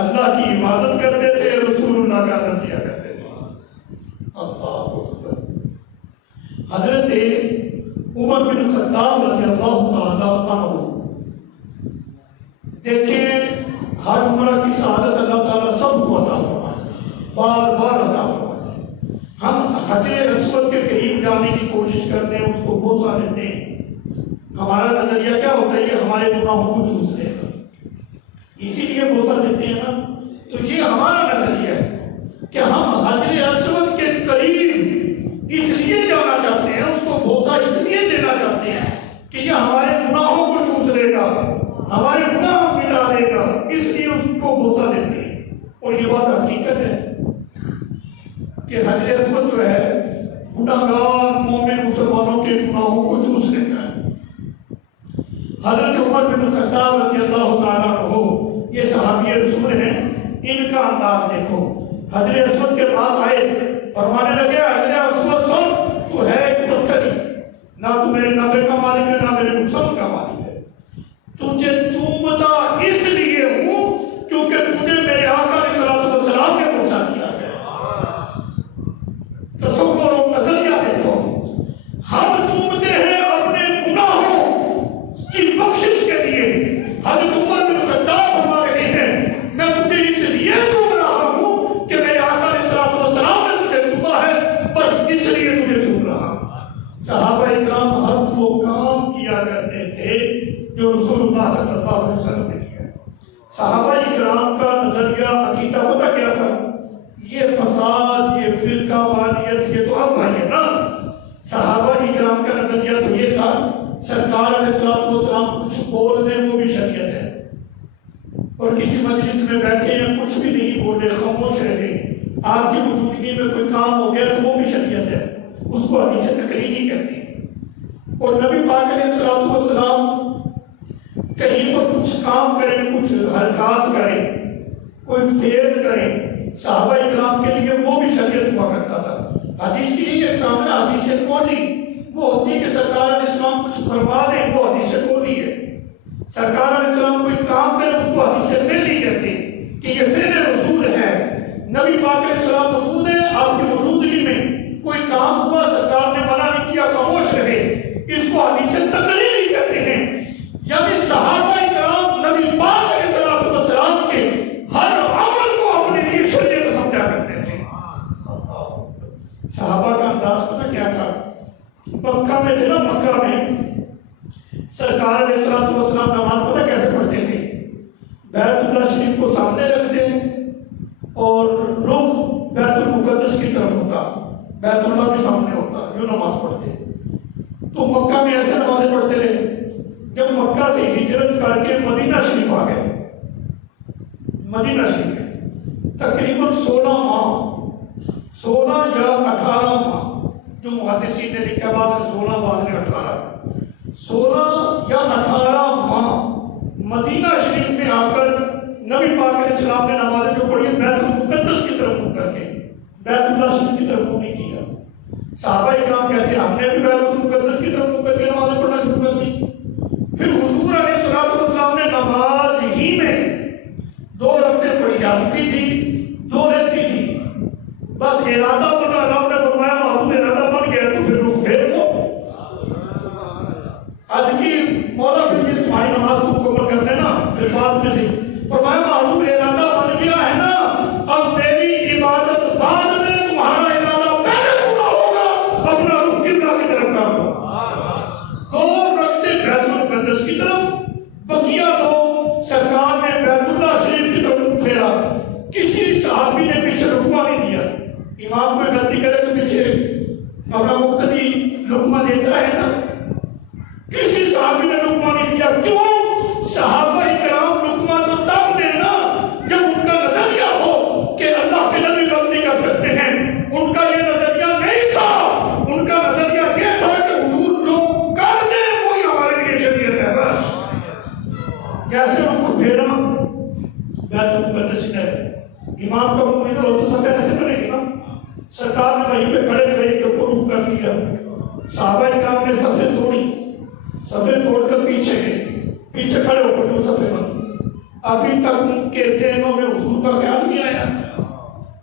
اللہ کی عبادت کرتے تھے، رسول اللہ کا ادب کیا کرتے تھے۔ اللہ اکبر۔ حضرت عمر بن خطاب رضی اللہ تعالیٰ عنہ، دیکھیں حج عمرہ کی سعادت اللہ تعالیٰ سب کو عطا فرمائے، بار بار عطا فرمائے۔ ہم حجر اسود کے قریب جانے کی کوشش کرتے ہیں، اس کو بوسہ دیتے ہیں، ہمارا نظریہ کیا ہوتا ہے یہ ہمارے گناہوں کو چوس لے گا، اسی لیے بوسہ دیتے ہیں نا۔ تو یہ ہمارا نظریہ ہے کہ ہم حجر اسود کے قریب اس لیے جانا چاہتے ہیں، اس کو بوسہ اس لیے دینا چاہتے ہیں کہ یہ ہمارے گناہوں کو چوس لے گا، ہمارے گناہ مٹا دے گا، اس لیے اس کو بوسہ دیتے ہیں۔ اور یہ بات حقیقت ہے کہ حجر اسود جو ہے گناہگار مومن مسلمانوں کے گناہوں کو چوس لیتا ہے۔ حضرت عمر بن خطاب رضی اللہ تعالیٰ عنہ یہ صحابی رسول ہیں، ان کا انداز دیکھو۔ حجر اسود کے پاس آئے، فرمانے لگے حجر اسود سن، تو ہے ایک پتھر ہی، نہ تو میرے نفع کا مالک ہے نہ میرے نقصان کا مالک ہے، تجھے چومتا اس لیے ہوں کیونکہ تجھے میرے آقا علیہ الصلوۃ والسلام نے پوچھا کیا ہے۔ تصور و نظریہ دیکھو، ہم چومتے ہیں اپنے گناہوں کی بخشش کے لیے، حضرت عمر بن خطاب فرما رہے ہیں میں تجھے اس لیے چوم رہا ہوں کہ میرے آقا علیہ الصلوۃ والسلام نے تجھے چوما ہے، بس اس لیے تجھے چوم رہا۔ صحابہ اکرام ہر وہ کام کیا کرتے تھے جو رسول اللہ صلی اللہ علیہ وسلم نے کیا۔ صحابہ اکرام کا نظریہ عقیدہ پتہ کیا تھا؟ یہ فساد، یہ فرقہ واریت، یہ تو اب آئی ہے نا۔ صحابہ اکرام کا نظریہ تو یہ تھا سرکار علیہ الصلوۃ والسلام کچھ بول دیں وہ بھی شریعت ہے، اور کسی مجلس میں بیٹھے ہیں کچھ بھی نہیں بولے، خاموش رہے، آپ کی موجودگی میں کوئی کام ہو گیا تو وہ بھی شریعت ہے، اس کو حدیث تقریری کہتے ہیں۔ اور نبی پاک علیہ الصلوۃ والسلام کہیں پر کچھ کام کریں، کچھ حرکات کریں، کوئی فعل کریں، صحابہ اکرام کے لیے وہ بھی شریعت ہوا کرتا تھا۔ حدیث کی یہ اقسام ہے، حدیث قولی وہ ہوتی ہے کہ سرکار علیہ السلام کچھ فرما دیں، وہ حدیث قولی ہے۔ سرکار علیہ السلام کوئی کام کرے اس کو حدیث فعلی کہتے ہیں کہ یہ فعل رسول ہے۔ نبی پاک علیہ السلام موجود ہے، آپ کی موجودگی میں کوئی کام ہوا، سرکار نے منع نہیں کیا، خاموش رہے، اس کو حدیث تقریری کہتے ہیں۔ یعنی صحابہ اکرام نبی پاک علیہ السلام کے ہر عمل کو اپنے لیے شریعت سمجھا کرتے تھے۔ صحابہ کا انداز پتہ کیا تھا؟ مکہ میں تھے نا، مکہ میں سرکار علیہ السلام نماز پتہ کیسے پڑھتے تھے؟ بیت اللہ شریف کو سامنے رکھتے اور رخ بیت المقدس کی طرف ہوتا، بیت اللہ بھی سامنے ہوتا، یوں نماز پڑھتے۔ تو مکہ میں ایسے نمازیں پڑھتے رہے. جب مکہ سے ہجرت کر کے مدینہ شریف آ گئے، مدینہ شریف میں تقریباً 16 یا 18 ماہ، جو محدثین نے لکھا بعد میں 16 بعد میں 18، 16 یا 18 ماہ مدینہ شریف میں آ کر نبی پاک علیہ السلام نے نمازیں جو پڑھی بیت المقدس کی طرف منہ کر کے، بیت اللہ شریف کی طرف منہ نہیں کیا. صحابہ کرام کہتے ہیں ہم نے بھی بیت المقدس کی طرف منہ کر کے نمازیں پڑھنا شروع کر دی. پھر حضور علیہ السلام نے نماز ہی میں 2 رکعتیں پڑھی جا چکی تھی، 2 رہتی تھی، بس ارادہ بنا. رب نے فرمایا معلوم ارادہ بن گیا تو پھر رخ پھیر لو. آج کی مولا پھر یہ تمہاری نماز کو مکمل کر دینا. پھر بعد میں سے فرمایا معلوم ارادہ بن گیا ہے نا، اب میری عبادت بعد میں، تمہارا ارادہ پہلے پورا ہوگا. اپنا رخ قبلہ کی طرف کر لو. 2 رکعتیں بیت المقدس کی طرف، بقیہ 2 سرکار نے بیت اللہ شریف کی طرف منہ پھیرا. کسی صحابی نے پیچھے رکوع نہیں دیا. امام کوئی غلطی کرے تو پیچھے اپنا مقتدی لقمہ دیتا ہے نا، کسی صحابی نے لقمہ نہیں دیا. کیوں؟ صحابہ کرام لقمہ تو تب دینا جب ان کا نظریہ ہو کہ اللہ کے نبی غلطی کر سکتے ہیں. ان کا یہ نظریہ نہیں تھا. ان کا نظریہ یہ تھا کہ حضور جو کر دے وہی ہمارے لیے شریعت ہے. بس کیسے رخ پھیرا بیت المقدس کی طرف. امام کا منہ ادھر ہو تو سب ایسے بنے گی نا. سرکار نے وہیں پہ کھڑے کھڑے کے اوپر رخ کر لیا. صحابہ کرام نے صفیں توڑی، صفیں توڑ کر پیچھے گئے، پیچھے کھڑے ہو کر صفیں بندی. ابھی تک ان کے ذہنوں میں حضور کا خیال نہیں آیا.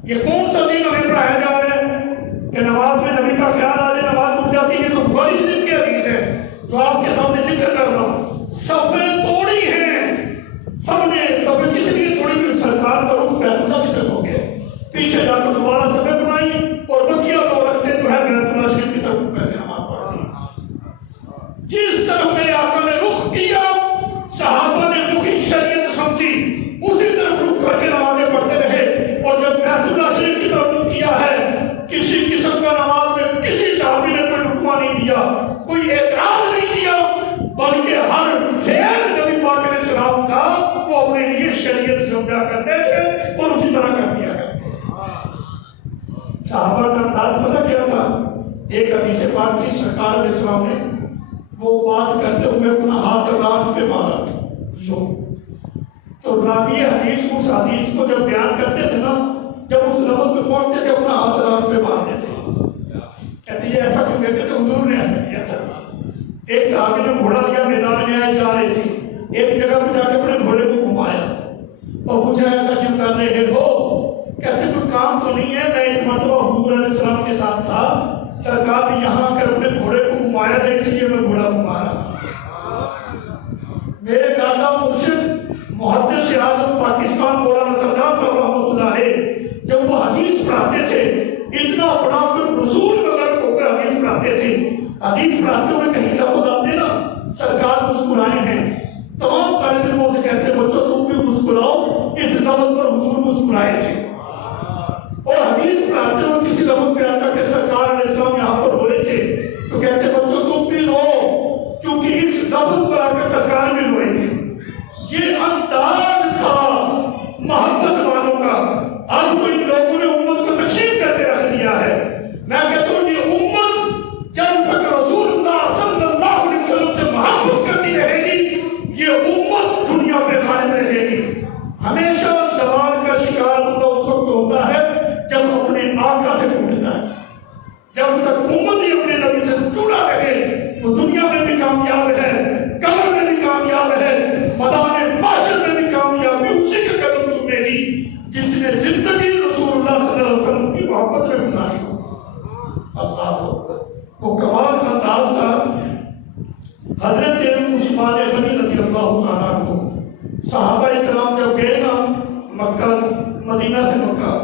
یہ کون سا دین ہمیں پڑھایا جا رہا ہے کہ نماز میں نبی کا خیال آ جائے نماز اٹھ جاتی ہے؟ تو بخاری شریف کی حدیث ہے جو آپ کے سامنے ذکر کر رہا ہوں. صفیں توڑی ہیں سب نے. صفیں کس لیے توڑی؟ کہ سرکار کا رخ بیت اللہ کی طرف ہو گیا. پیچھے جا کر دوبارہ صفیں بنائی اور بقیہ 2 رکعتیں جو ہے بیت اللہ شریف کی طرف کر کے نماز پڑھی. جس طرح میرے آقا نے رخ کیا، صحابہ نے جو کی شریعت سمجھی اسی طرف رخ کر کے نمازیں پڑھتے رہے. اور جب بیت اللہ شریف کی طرف منہ کیا ہے، کسی قسم کا نماز میں کسی صحابی نے کوئی لقمہ نہیں دیا، کوئی اعتراض نہیں کیا، بلکہ ہر فعل نبی پاک علیہ السلام کا وہ اپنے لیے شریعت سمجھا کرتے تھے اور اسی طرح کر دیا کرتے تھے. صحابہ کا انداز پتہ کیا تھا؟ ایک حدیث پاک تھی، سرکار علیہ السلام نے وہ بات کرتے ہوئے اپنا ہاتھ ران پہ مارا یوں. تو راوی حدیث اس حدیث کو جب بیان کرتے تھے نا، جب اس لفظ پہ پہنچتے تھے اپنا ہاتھ ران پہ مارتے تھے. کہتے یہ ایسا کیوں کہتے تھے؟ حضور نے ایسا کیا تھا. ایک صحابی نے گھوڑا لیا، میدان میں آئے جا رہے تھے، ایک جگہ پہ جا کے اپنے گھوڑے کو گھمایا اور پوچھا ایسا کیوں کر رہے ہو؟ کہتے کوئی کام تو نہیں ہے. میں ایک مرتبہ حضور علیہ السلام کے ساتھ تھا، سرکار نے یہاں کر اپنے گھوڑے کو گھمایا تھا، اس لیے میں گھوڑا گھما رہا. میرے دادا مرشد محدث اعظم پاکستان مولانا سردار صاحب رحمۃ اللہ علیہ جب وہ حدیث پڑھاتے تھے، اتنا بڑا پھر رسول مگر ہو کر حدیث پڑھاتے تھے. حدیث پڑھاتے ہوئے کہیں لفظ آتے نا، سرکار مسکرائے ہیں. تمام طالب علموں سے کہتے بچوں تم بھی مسکراؤ. اس لفظ پر حضور مسکرائے تھے. اور حدیث پڑھاتے ہوئے کسی لفظ پہ آتا کہ سرکار علیہ السلام یہاں پر روئے تھے تو کہتے بچوں تم بھی رو، کیونکہ اس لفظ پر آ کر سرکار بھی روئے تھے. یہ انداز تھا محبت والوں کا. اب تو ان لوگوں نے امت کو تقسیم کر کے رکھ دیا ہے. میں کہتا ہوں یہ امت جب تک رسول اللہ صلی اللہ علیہ وسلم سے محبت کرتی رہے گی، یہ امت دنیا پہ غالب رہے گی. ہمیشہ زوال کا شکار بندہ اس وقت ہوتا ہے جب اپنے آقا سے ٹوٹتا ہے. جب تک امت ہی اپنے نبی سے جڑا رہے وہ دنیا میں بھی کامیاب ہے، قبر میں بھی کامیاب ہے، میدان محشر میں بھی کامیابی اسی کے قدم چومے گی جس نے زندگی رسول اللہ صلی اللہ علیہ وسلم کی محبت میں گزاری ہو. اللہ وہ کمال کا انداز تھا. حضرت عثمان غنی رضی اللہ تعالیٰ عنہ صحابہ کرام جب گئے نا مکہ، مدینہ سے مکہ،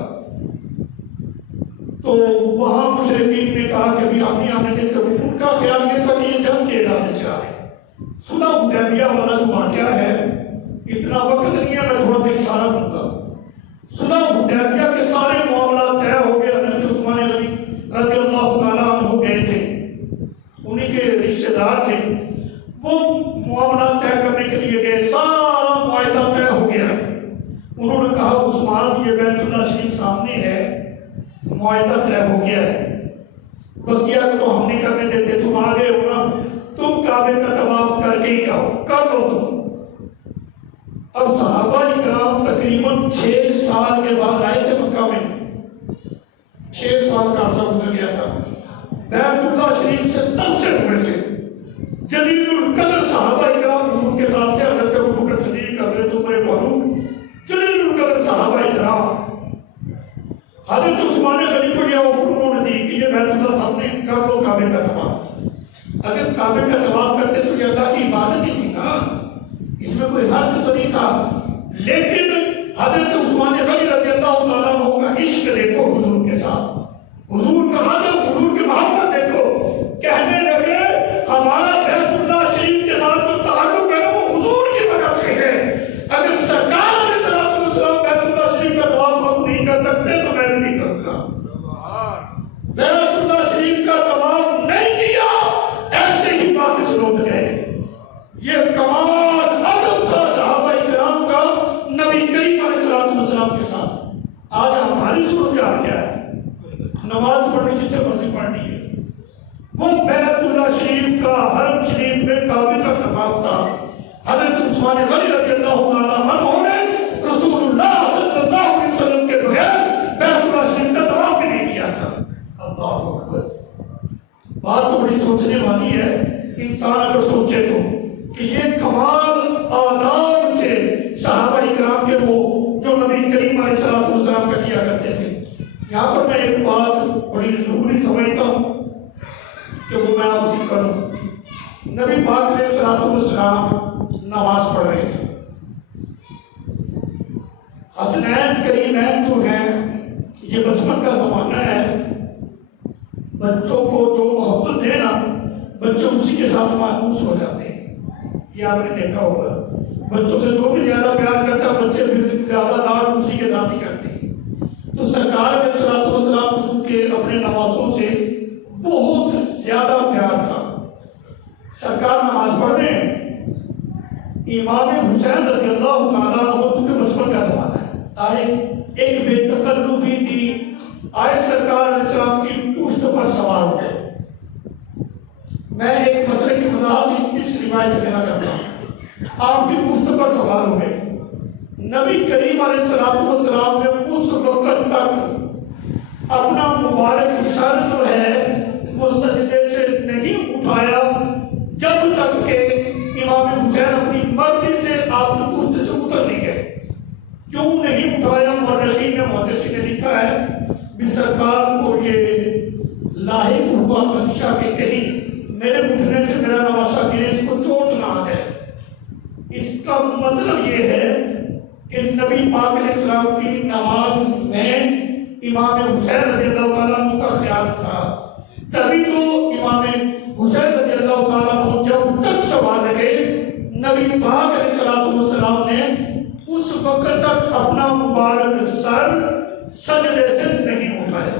تو وہاں مشرکین نے کہا کہ بھی ہم نہیں آنے دیتے. ان کا خیال یہ تھا کہ یہ جنگ کے ارادے سے آ رہے. صلح حدیبیہ والا جو واقعہ ہے، اتنا وقت نہیں ہے، میں تھوڑا سا اشارہ دوں گا. صلح حدیبیہ کے سارے معاملات طے ہو گئے. حضرت عثمان غنی رضی اللہ تعالیٰ عنہ گئے تھے. انہیں کے رشتے دار تھے، وہ معاملات طے کرنے کے لیے گئے، سارا معاہدہ طے ہو گیا۔ انہوں نے کہا عثمان یہ بیت اللہ شریف سامنے ہے، معاہدہ طے ہو گیا ہے، بقیہ کو تو ہم نہیں کرنے دیتے، تم آگے ہو نا، تم کعبے کا طواف کر کے ہی جاؤ، کر لو تم۔ اب صحابہ اکرام تقریباً 6 سال کے بعد آئے تھے مکہ میں، 6 سال کا عرصہ گزر گیا تھا، بیت اللہ شریف سے ترسے ہوئے تھے۔ جلیل القدر صحابہ اکرام حضور کے ساتھ تھے، حضرت ابوبکر صدیق، حضرت عمر فاروق، جلیل القدر صحابہ اکرام۔ حضرت عثمان غنی کو یہ آفر انہوں نے دی کہ یہ بیت اللہ سامنے کر لو کعبے کا طواف۔ اگر کعبے کا طواف کرتے تو یہ اللہ کی عبادت ہی تھی نا، اس میں کوئی حرج تو نہیں تھا۔ لیکن حضرت عثمان غنی رضی اللہ تعالیٰ عنہ کا عشق دیکھو حضور کے ساتھ، حضور کا ادب، حضور کی محبت دیکھو، کہنے لگے ہمارا بیت اللہ شریف کے ساتھ جو تعلق ہے وہ حضور کی وجہ سے ہے، اگر سرکار علیہ الصلوۃ والسلام بیت اللہ شریف کا طواف آپ نہیں کر سکتے تو میں بھی نہیں کروں گا۔ بیت اللہ شریف کا طواف نہیں کیا، ایسے ہی واپس لوٹ گئے۔ یہ کمال ادب تھا صحابہ کرام کا نبی کریم علیہ الصلوۃ والسلام کے ساتھ۔ آج ہماری صورتحال کیا ہے؟ نماز پڑھنی جتنے مرضی پڑھنی ہے، وہ بیت اللہ شریف کا حرم شریف میں کعبے کا طواف تھا۔ حضرت عثمان غنی رضی اللہ تعالیٰ عنہ نے رسول اللہ صلی اللہ علیہ وسلم کے بغیر بیت اللہ شریف کا طواف بھی نہیں کیا تھا۔ اللہ اکبر، بات تو بڑی سوچنے والی ہے، انسان اگر سوچے تو کہ یہ کمال آداب تھے صحابہ اکرام کے وہ جو نبی کریم علیہ الصلوۃ والسلام کا کیا کرتے تھے۔ یہاں پر میں ایک بات بڑی ضروری سمجھتا ہوں کہ وہ میں آپ سے کروں۔ نبی پاک علیہ الصلوۃ والسلام نماز پڑھ رہے تھے، حسنین کریمین جو ہیں، یہ بچپن کا زمانہ ہے، بچوں کو جو محبت دینا بچے اسی کے ساتھ مانوس ہو جاتے ہیں، یہ آپ نے دیکھا ہوگا۔ بچوں سے جو بھی زیادہ پیار کرتا ہے بچے پھر زیادہ لاڈ اسی کے ساتھ ہی کرتے ہیں۔ تو سرکار علیہ الصلوۃ والسلام کو چونکہ اپنے نوازوں سے بہت زیادہ پیار تھا، سرکار نماز پڑھ رہے ہیں، امام حسین رضی اللہ تعالیٰ عنہ چونکہ بچپن کا زمانہ ہے، آئے ایک بے تکلفی تھی، آئے سرکار علیہ السلام کی پشت پر سوار ہو گئے۔ میں ایک مسئلے کی وضاحت اس روایت سے دینا چاہتا ہوں۔ آپ کی پشت پر سوار ہو گئے، نبی کریم علیہ الصلوۃ والسلام نے اس وقت تک اپنا مبارک سر جو ہے وہ سجدے سے نہیں اٹھایا جب تک کہ امام حسین اپنی مرضی سے آپ کی پشت سے اتر نہیں گئے۔ کیوں نہیں اٹھایا؟ مورخین نے محدثین نے لکھا ہے کہ سرکار کو یہ لاحق ہوا خدشہ کہ کہیں میرے اٹھنے سے میرا نواسا گرے، اس کو چوٹ نہ آ جائے۔ اس کا مطلب یہ ہے کہ نبی پاک علیہ السلام کی نماز میں امام حسین رضی اللہ تعالیٰ عنہ کا خیال تھا، تبھی تو امام حسین رضی اللہ تعالیٰ عنہ جب تک سوار رہے نبی پاک علیہ السلام نے اس وقت تک اپنا مبارک سر سجدے سے نہیں اٹھایا۔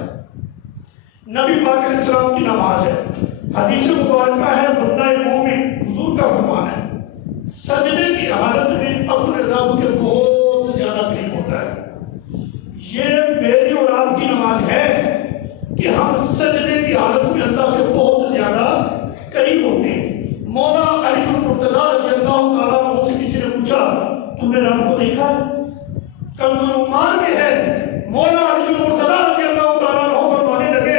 نبی پاک علیہ السلام کی نماز ہے، حدیث مبارکہ ہے، بندہ مومن حضور کا فرمان ہے سجدے کی حالت میں اپنے رب کے بہت زیادہ قریب ہوتا ہے۔ یہ میری اور آپ کی نماز ہے کہ ہم سجدے کی حالت میں اللہ کے بہت زیادہ قریب ہوتے ہیں۔ مولا علی المرتضیٰ رضی اللہ تعالیٰ عنہ سے کسی نے پوچھا تم نے رب کو دیکھا؟ کنز الایمان میں ہے، مولا علی المرتضیٰ رضی اللہ تعالیٰ عنہ فرمانے لگے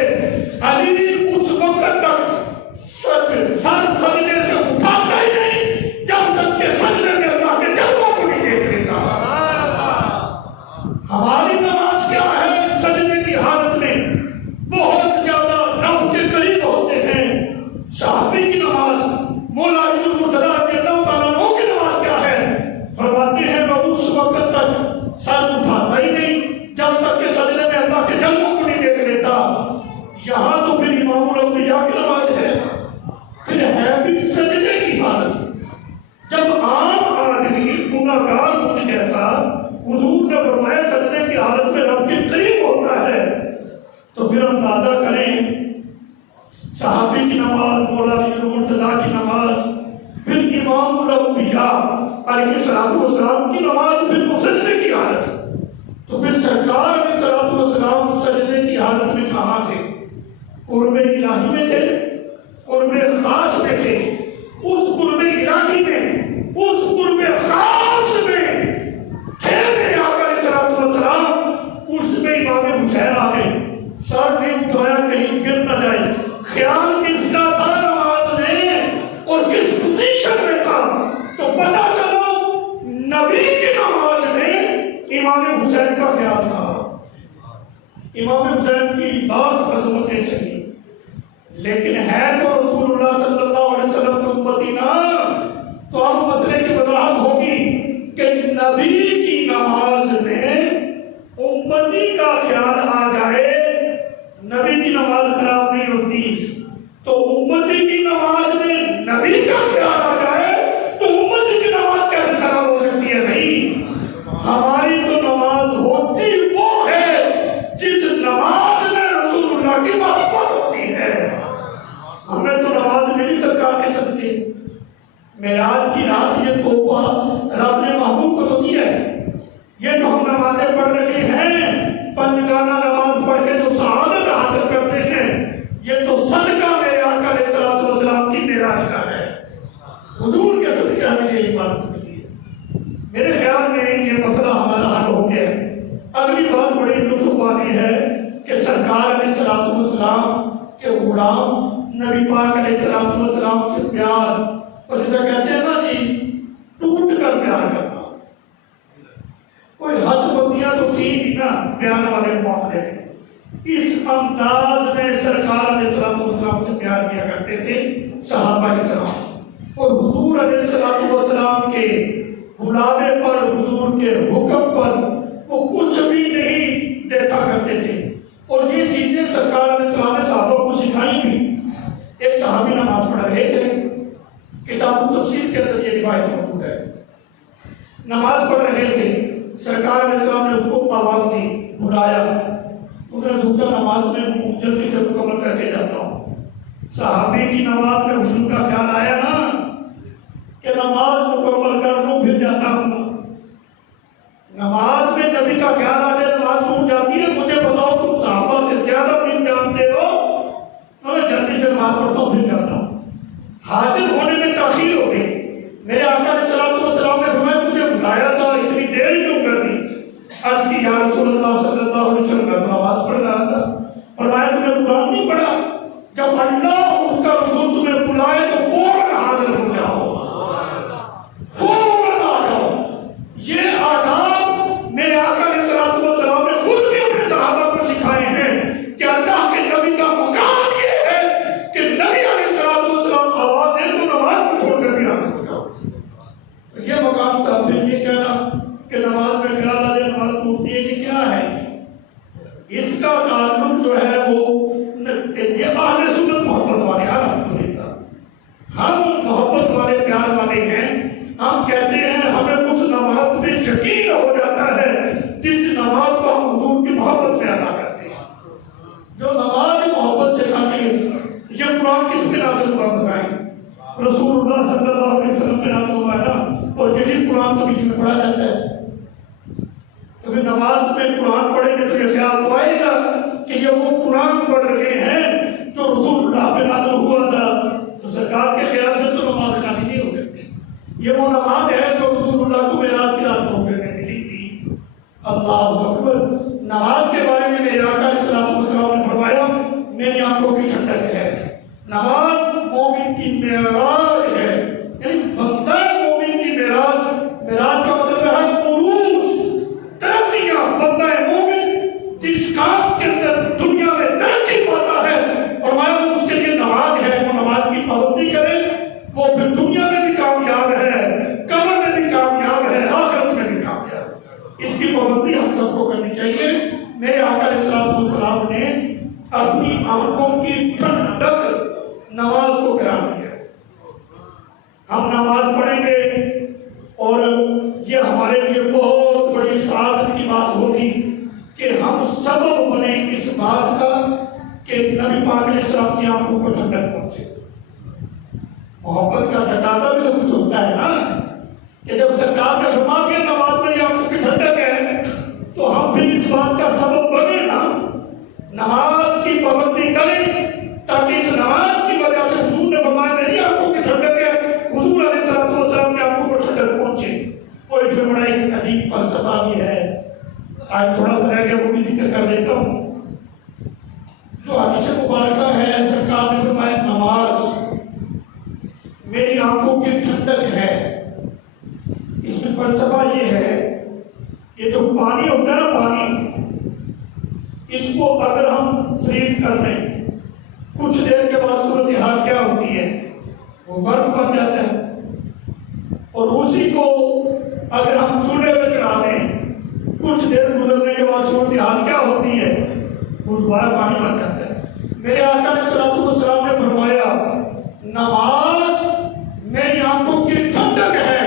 علی اس وقت تک سر سجدے سے اٹھاتا ہی نہیں جب تک کہ سجدے میں اللہ کے جلووں کو نہیں دیکھ لیتا۔ ہماری نماز کیا ہے؟ سجدے کی حالت میں بہت زیادہ رب کے قریب ہوتے ہیں۔ صحابی کی نماز، مولا علی المرتضیٰ رضی اللہ تعالیٰ عنہ کی نماز کیا ہے؟ فرماتے ہیں میں اس وقت تک سر اٹھاتا ہی نہیں جب تک کہ سجدے میں اللہ کے جلووں کو نہیں دیکھ لیتا۔ یہاں تو پھر امام الانبیاء کی نماز ہے، پھر ہے بھی سجدے کی حالت۔ جب عام آدمی گناہگار مجھ جیسا حضور نے فرمایا سجدے کی حالت میں رب کے قریب ہوتا ہے، تو پھر اندازہ کریں صحابی کی نماز، مولا علی المرتضیٰ کی نماز، پھر امام الانبیاء علیہ السلام کی نماز، پھر وہ سجدے کی حالت. تو پھر سرکار علیہ السلام سجدے کی حالت میں کہاں تھے؟ قرب الہی میں تھے، قرب خاص میں تھے. اس قرب الہی میں، اس قرب خاص میں تھے میرے آقا علیہ السلام. پشت میں امام حسین آ گئے، سر نے اٹھایا کہیں گر نہ جائے. خیال کس کا تھا نماز میں اور کس پوزیشن میں تھا؟ تو پتہ چلا نبی کی نماز میں امام حسین کا خیال تھا. امام حسین کی بات عظمتیں صحیح، لیکن ہے تو رسول اللہ صلی اللہ علیہ وسلم کی امتی نا. تو اب مسئلے کی وضاحت ہوگی کہ نبی کی نماز میں امتی کا خیال آ جائے، نبی کی نماز خراب نہیں ہوتی. تو امتی کی نماز میں نبی کا خیال آ جائے تو امتی کی نماز کیسے خراب ہو سکتی ہے؟ نہیں، ہماری تو نماز ہوتی وہ ہے جس نماز میں رسول اللہ کی محبت ہوتی ہے. ہمیں تو نماز ملی سرکار کے صدقے. معراج کی رات یہ تحفہ رب نے محبوب کو تو دیا ہے. یہ جو ہم نمازیں پڑھ رہے ہیں، پنجگانہ نماز پڑھ کے جو سعادت حاصل کرتے ہیں، یہ تو صدقہ میرے آقا علیہ السلام کی معراج کا ہے. حضور کے صدقے ہمیں یہ عبادت ملی ہے. میرے خیال میں یہ مسئلہ ہمارا حل ہو گیا. اگلی بات بڑی لطف والی ہے کہ سرکار علیہ السلام کے غلام نبی پاک علیہ السلام سے پیار، اور جیسا کہتے ہیں نا جی ٹوٹ کر پیار کرنا. کوئی حد بندیاں تو تھی نہیں نا پیار والے معاملے میں. اس انداز میں سرکار علیہ السلام سے پیار کیا کرتے تھے صحابہ کرام. اور حضور علیہ السلام کے بلاوے پر، حضور کے حکم پر وہ کچھ بھی نہیں دیکھا کرتے تھے. اور یہ چیزیں سرکار علیہ السلام نے صحابہ کو سکھائی بھی. ایک صحابی نماز پڑھ رہے تھے، کتاب التفسیر کے اندر یہ روایت موجود ہے. نماز پڑھ رہے تھے، سرکار علیہ السلام نے اس کو آواز دی، بلایا. اس نے سوچا نماز میں ہوں، جلدی سے مکمل کر کے جاتا ہوں. صحابی کی نماز میں حضور کا خیال آیا نا کہ نماز مکمل کر لوں پھر جاتا ہوں. نماز میں نبی کا خیال آ جائے نماز چھوٹ جاتی ہے. مجھے بتاؤ تم صحابہ سے زیادہ دن جانتے ہو، میں جلدی سے نماز پڑھتا ہوں پھر جاتا ہوں. حاصل ہونے میں تاخیر ہو گئی. میرے آقا علیہ السلام نے فرمایا تجھے بلایا تھا، اتنی دیر کیوں کر دی؟ عرض کی یا رسول اللہ صلی اللہ علیہ وسلم، میں تو نماز پڑھ رہا تھا. فرمایا تم نے قرآن نہیں پڑھا؟ جب اللہ اور اس کا رسول تمہیں بلائے تو فوراً حاضر ہو جاؤ، فوراً آ جاؤ. یہ آداب میرے آقا علیہ السلام نے خود بھی اپنے صحابہ کو سکھائے ہیں کہ اللہ کے نبی کا مقام یہ ہے کہ نبی علیہ السلام آواز دیں تو نماز کو چھوڑ کر بھی حاضر ہو جاؤ. یہ مقام تھا. پھر یہ کہنا کہ نماز میں خیال آ جائے نماز ٹوٹتی ہے، یہ کیا ہے؟ اس کا تعلق جو ہے وہ یہ اہل سنت محبت والے، الحمدللہ ہم محبت والے، پیار والے ہیں. ہم کہتے ہیں ہمیں اس نماز میں یقین ہو جاتا ہے جس نماز کو ہم حضور کی محبت میں ادا کرتے ہیں. جو نماز محبت سے کھاتی ہے. یہ قرآن کس پہ نازل ہوا بتائیں؟ رسول اللہ صلی اللہ علیہ وسلم پہ نازل ہوا ہے نا. اور یہی قرآن کو بیچ میں پڑھا جاتا ہے. تو پھر نماز میں قرآن پڑھیں گے تو یہ خیال تو آئے گا کہ یہ وہ قرآن پڑھ رہے ہیں جو رسول اللہ پہ نازل ہوا تھا. تو سرکار کے خیال سے تو نماز خالی نہیں ہو سکتی. یہ وہ نماز ہے جو رسول اللہ کو معراج کی رات تحفے میں ملی تھی. اللہ اکبر. نماز کے بارے میں میرے آقا علیہ السلام نے فرمایا میری آنکھوں کی ٹھنڈک ہے. نماز مومن کی معراج ہے، یعنی بندہ مومن کی معراج. معراج کا مطلب ہے عروج، ترقیاں. بندہ مومن جس کام کے اندر دنیا میں ترقی پاتا ہے، فرمایا وہ اس کے لیے نماز ہے. وہ نماز کی پابندی کرے، وہ پھر دنیا میں بھی کامیاب ہے، قبر میں بھی کامیاب ہے، آخرت میں بھی کامیاب ہے. اس کی پابندی ہم سب کو کرنی چاہیے. میرے آقا علیہ السلام نے اپنی آنکھوں کی ٹھنڈک نماز کو قرار دیا. ہم نماز پڑھیں گے اور یہ ہمارے لیے بہت بڑی سعادت کی بات ہوگی کہ ہم سبب بنے اس بات کا کہ کہ نبی پاک علیہ السلام کی آنکھوں کو ٹھنڈک پہنچے. محبت کا تقاضا بھی تو کچھ ہوتا ہے نا کہ جب سرکار نے فرما کے نماز میری آنکھوں کی ٹھنڈک ہے تو ہم پھر اس بات کا سبب بنے نا، نماز کی پابندی کریں تاکہ اس نماز کی وجہ سے حضور نے فرمایا میری آنکھوں کی ٹھنڈک ہے، حضور علیہ السلام کی آنکھوں کو ٹھنڈک پہنچے. اور اس میں بڑا ایک عجیب فلسفہ بھی ہے، آج تھوڑا سا رہ گیا وہ بھی ذکر کر دیتا ہوں. جو حدیث مبارکہ ہے سرکار نے فرمایا نماز میری آنکھوں کی ٹھنڈک ہے. اس میں فلسفہ یہ ہے، یہ جو پانی ہوتا ہے نا پانی، اس کو اگر ہم فریز کر دیں کچھ دیر کے بعد صورتحال کیا ہوتی ہے، وہ برف بن جاتا ہے. اور اسی کو اگر ہم چولہے پہ چڑھا دیں کچھ دیر گزرنے کے بعد صورتحال کیا ہوتی ہے، وہ دوبارہ پانی بن جاتا ہے. میرے آقا علیہ السلام نے فرمایا نماز میری آنکھوں کی ٹھنڈک ہے.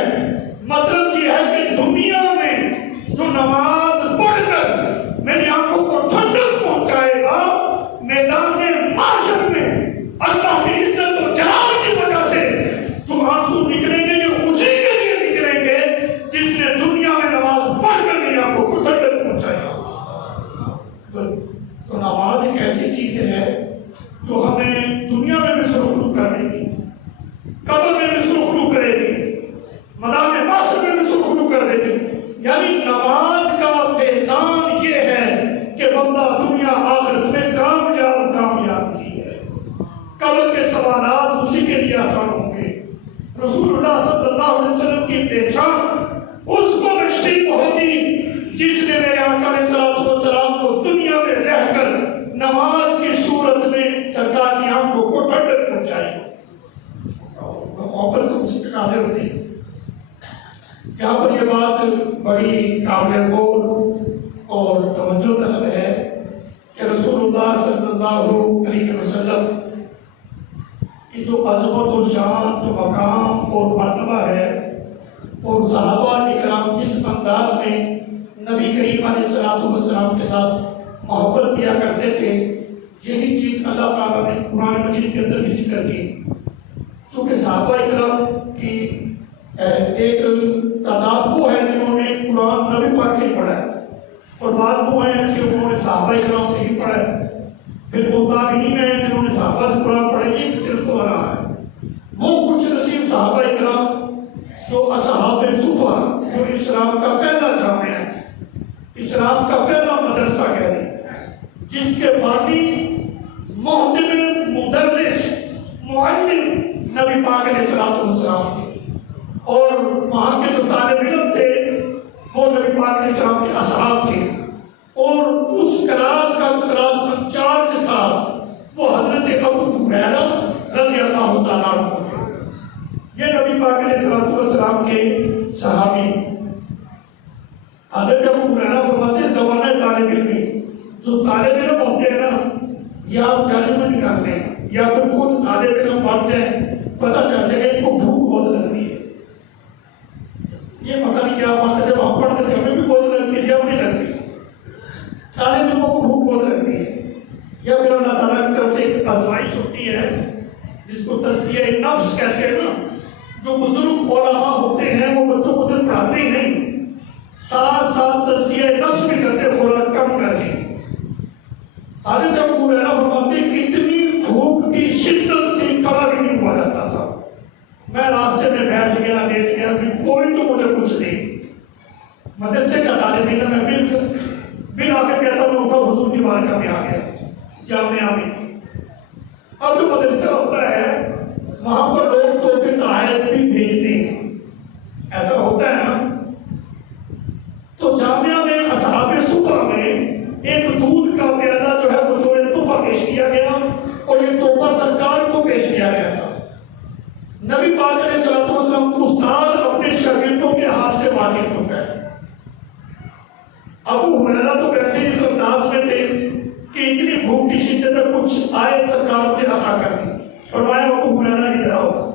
مطلب یہ ہے کہ دنیا میں جو نماز پڑھ کر میری آنکھوں کو ٹھنڈک پہنچائے گا، میدان معاشر میں اللہ کی عزت و جلال کی وجہ سے جو آنسو نکلیں گے یہ اسی کے لیے نکلیں گے جس نے دنیا میں نماز پڑھ کر میری آنکھوں کو ٹھنڈک پہنچائے گا. تو نماز ایک ایسی چیز ہے جو ہمیں دنیا میں بھی سرخرو کر دے گی، قبر میں بھی سرخرو کرے گی، میدان معاشر میں بھی سرخرو کر دے گی. یعنی نماز کا فیضان یہ ہے کہ بندہ دنیا آخرت میں کامیاب کی ہے. قبر کے سوالات اسی کے لیے آسان ہوں گے. رسول اللہ صلی اللہ علیہ وسلم کی پہچان اس کو نصیب ہوگی جس نے میرے آقا علیہ السلام کو دنیا میں رہ کر نماز کی صورت میں سرکار کی آنکھوں کو ٹھنڈک پہنچائی. محبت کو اس تقاضے ہوتے ہیں. یہاں پر یہ بات بڑی قابل غور اور توجہ طلب ہے کہ رسول اللہ صلی اللہ علیہ وسلم کی جو عظمت و شان، جو مقام اور مرتبہ ہے، اور صحابہ کرام جس انداز میں نبی کریم علیہ السلام کے ساتھ محبت کیا کرتے تھے، یہی چیز اللہ تعالیٰ نے قرآن مجید کے اندر بھی ذکر کی. چونکہ صحابہ کرام کی ایک تعداد وہ ہے جنہوں نے قرآن نبی پاک سے ہی پڑھا ہے، اور بعض وہ ہیں کہ انہوں نے صحابہ کرام سے ہی پڑھا ہے. پھر وہ تابعین ہیں جنہوں نے صحابہ سے قرآن پڑھا. یہ ایک سلسلہ رہا ہے. وہ کچھ نصیب صحابہ کرام جو اصحاب صفا، جو اسلام کا پہلا جامعہ ہے، اسلام کا پہلا مدرسہ کہہ دیں، جس کے بانی محتمل مدرس معلم نبی پاک علیہ السلام تھے، اور وہاں کے جو طالب علم تھے وہ نبی پاک علیہ السلام کے اصحاب تھے. اور اس کلاس کا جو کلاس انچارج تھا وہ حضرت ابو ہریرہ رضی اللہ تعالیٰ عنہ تھے. یہ نبی پاک علیہ السلام کے صحابی. حضرت ابو ہریرہ فرماتے ہیں زمانہ طالب علمی، جو طالب علم ہوتے ہیں نا، یا آپ ججمنٹ کرتے ہیں یا پھر خود طالب علم پڑھتے ہیں، پتہ چلتا ہے کہ ان کو بھوک بہت لگتی ہے. یہ پتہ نہیں کیا بات ہے، جب ہم پڑھتے تھے ہمیں بھی بہت لگتی تھی، اب نہیں لگتی. طالب علموں کو بھوک بہت لگتی ہے. یا پھر اللہ تعالیٰ کی طرف سے ایک آزمائش ہوتی ہے جس کو تزکیہ نفس کہتے ہیں نا. جو بزرگ علماء ہوتے ہیں وہ بچوں کو صرف پڑھاتے ہی نہیں، ساتھ ساتھ تزکیہ نفس بھی کرتے، تھوڑا کم کر کے. حضرت ابو ہریرہ فرماتے ہیں اتنی بھوک کی شدت تھی کھڑا بھی نہیں ہوا جاتا تھا. میں راستے میں بیٹھ گیا، لیٹ گیا، کوئی تو مجھے کچھ نہیں. مدرسے کا طالب علم میں بل آ کے کہتا ہوں کہ حضور کی بارگاہ میں آ گیا جامعہ میں. اب جو مدرسہ ہوتا ہے وہاں پر لوگ تحفے تحائف بھی بھیجتے ہیں، ایسا ہوتا ہے نا. تو جامعہ میں اصحاب صفا میں ایک دودھ کا پیالہ جو ہے وہ تحفہ پیش کیا گیا، اور یہ تحفہ سرکار کو پیش کیا گیا تھا. نبی پاک علیہ السلام کو استاد اپنے شاگردوں کے ہاتھ سے واقف ہوتا ہے. ابو ہریرہ تو بیٹھے اس انداز میں تھے کہ اتنی بھوک کی شدت ہے، کچھ آئے سرکار مجھے عطا کریں. فرمایا ابو ہریرہ ادھر آؤ.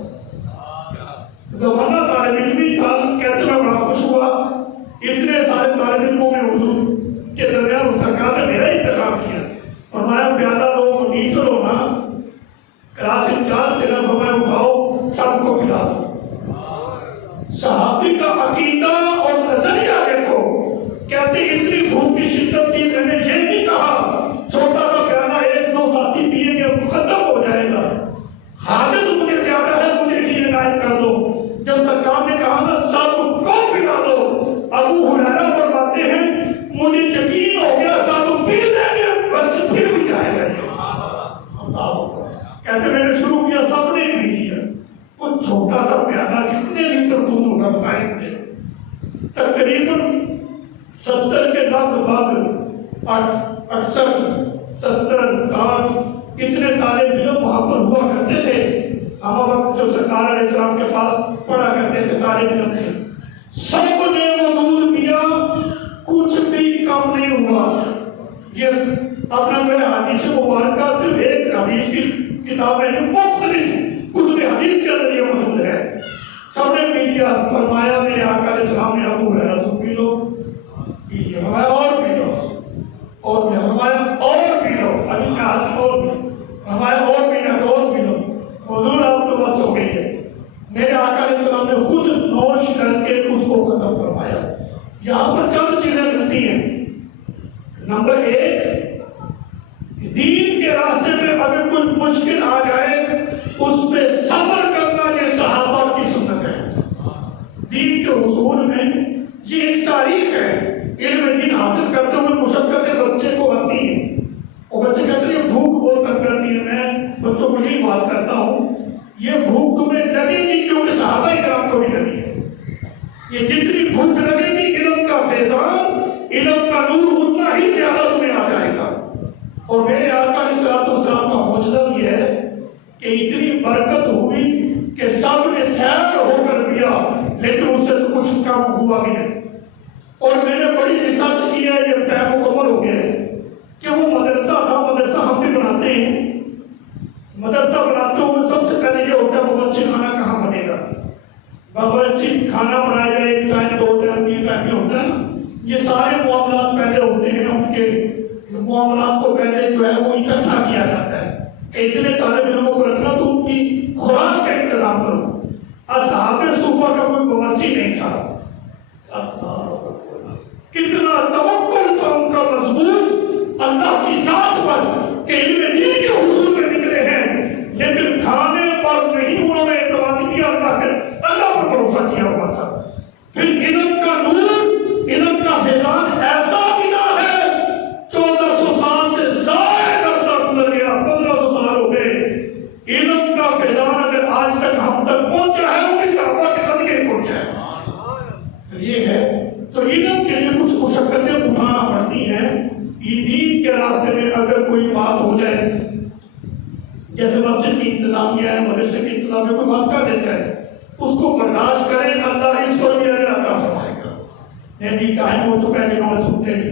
زمانہ طالب علمی تھا، کہتے میں بڑا خوش ہوا اتنے سارے طالب علموں میں حضور کے درمیان سرکار نے میرا انتخاب کیا. فرمایا پیالہ لوگ نیچے میں نے شروع کیا سب نے پی لیا. وہ چھوٹا سا پیالہ کتنے لیٹر دودھ ہوگا بتائیں گے؟ تقریباً 70 کے لگ بھگ 68 70 60 اتنے طالب علم وہاں پر ہوا کرتے تھے. ہم وقت جو سرکار علیہ السلام کے پاس پڑھا کرتے تھے طالب علم تھے. سب نے وہ دودھ پیا, کچھ بھی کم نہیں ہوا. یہ اپنا جو ہے حدیث مبارکہ صرف ایک حدیث کی کتاب ہے, مختلف کتب حدیث کے اندر یہ موجود ہے. سب نے پی لیا. فرمایا میرے آقا علیہ السلام نے ابو ہریرہ تم پی لو, پی لیا. فرمایا اور پی لو, اور بھی. فرمایا اور پی لو, ابھی چاہتے اور بھی. فرمایا اور پینا تو اور پی لو. حضور آپ تو بس ہو گئی ہے. میرے آقا علیہ السلام نے خود نوش کر کے اس کو ختم فرمایا. یہاں پر چند چیزیں ملتی ہیں. نمبر 1, دین کے راستے میں اگر کوئی مشکل آ جائے اس پہ صبر کرنا, یہ صحابہ کی سنت ہے. دین کے حصول میں یہ ایک تاریخ ہے. علم دین حاصل کرتے ہوئے مشقتیں بچے کو آتی ہیں, اور بچے کہتے ہیں بھوک بہت تنگ کرتی ہے. میں بچوں کو یہی بات کرتا ہوں, یہ بھوک تمہیں لگے گی کیونکہ صحابہ کرام کو بھی لگی ہے. یہ جتنی بھوک لگے گی, علم کا فیضان, علم کا نور اتنا ہی زیادہ تمہیں آ جائے گا. اور میرے آقا علیہ السلام کا معجزہ یہ ہے کہ اتنی برکت ہوئی کہ سب نے سیر ہو کر پیا, لیکن اس سے تو کچھ کام ہوا بھی نہیں. اور میں نے بڑی ریسرچ کی ہے, یہ ٹائم مکمل ہو گیا ہے کہ وہ مدرسہ تھا. مدرسہ ہم بھی بناتے ہیں. مدرسہ بناتے ہوئے سب سے پہلے یہ ہوتا ہے باورچی خانہ کہاں بنے گا. باورچی خانہ بنایا جائے, ایک ٹائم 2 ٹائم 3 ٹائم یہ ہوتا ہے نا. یہ سارے معاملات پہلے ہوتے ہیں, ان کے معاملات کو پہلے جو ہے وہ اکٹھا کیا جاتا ہے. اتنے طالب علموں کو رکھنا تو ان کی خوراک کا انتظام کرو. اصحاب صوفہ کا کوئی باورچی نہیں تھا. کتنا توکل تھا ان کا مضبوط اللہ کی ذات پر کہ علم دین کے حصول میں نکلے ہیں, لیکن کھانے پر نہیں انہوں نے اعتماد کیا, اللہ پر بھروسہ کیا ہوا تھا. پھر علم کا نور, علم کا فیضان ایسا ملا ہے, 1400 سال سے زائد عرصہ گزر گیا, 1500 سال ہو گئے. علم کا فیضان اگر آج تک ہم تک پہنچا ہے, ان کی صحابہ کے صدقے پہنچا ہے. یہ ہے تو علم کے لیے کچھ مشقتیں اٹھانا پڑتی ہیں. دین کے راستے میں اگر کوئی بات ہو جائے, جیسے مسجد کی انتظامیہ ہے, مدرسے کی انتظامیہ کوئی بات کر دیتا ہے, اس کو برداشت کریں, اللہ اس پر بھی اجر عطا فرمائے گا. نہیں جی ٹائم ہو چکا ہے, جنہوں نے سنتے ہیں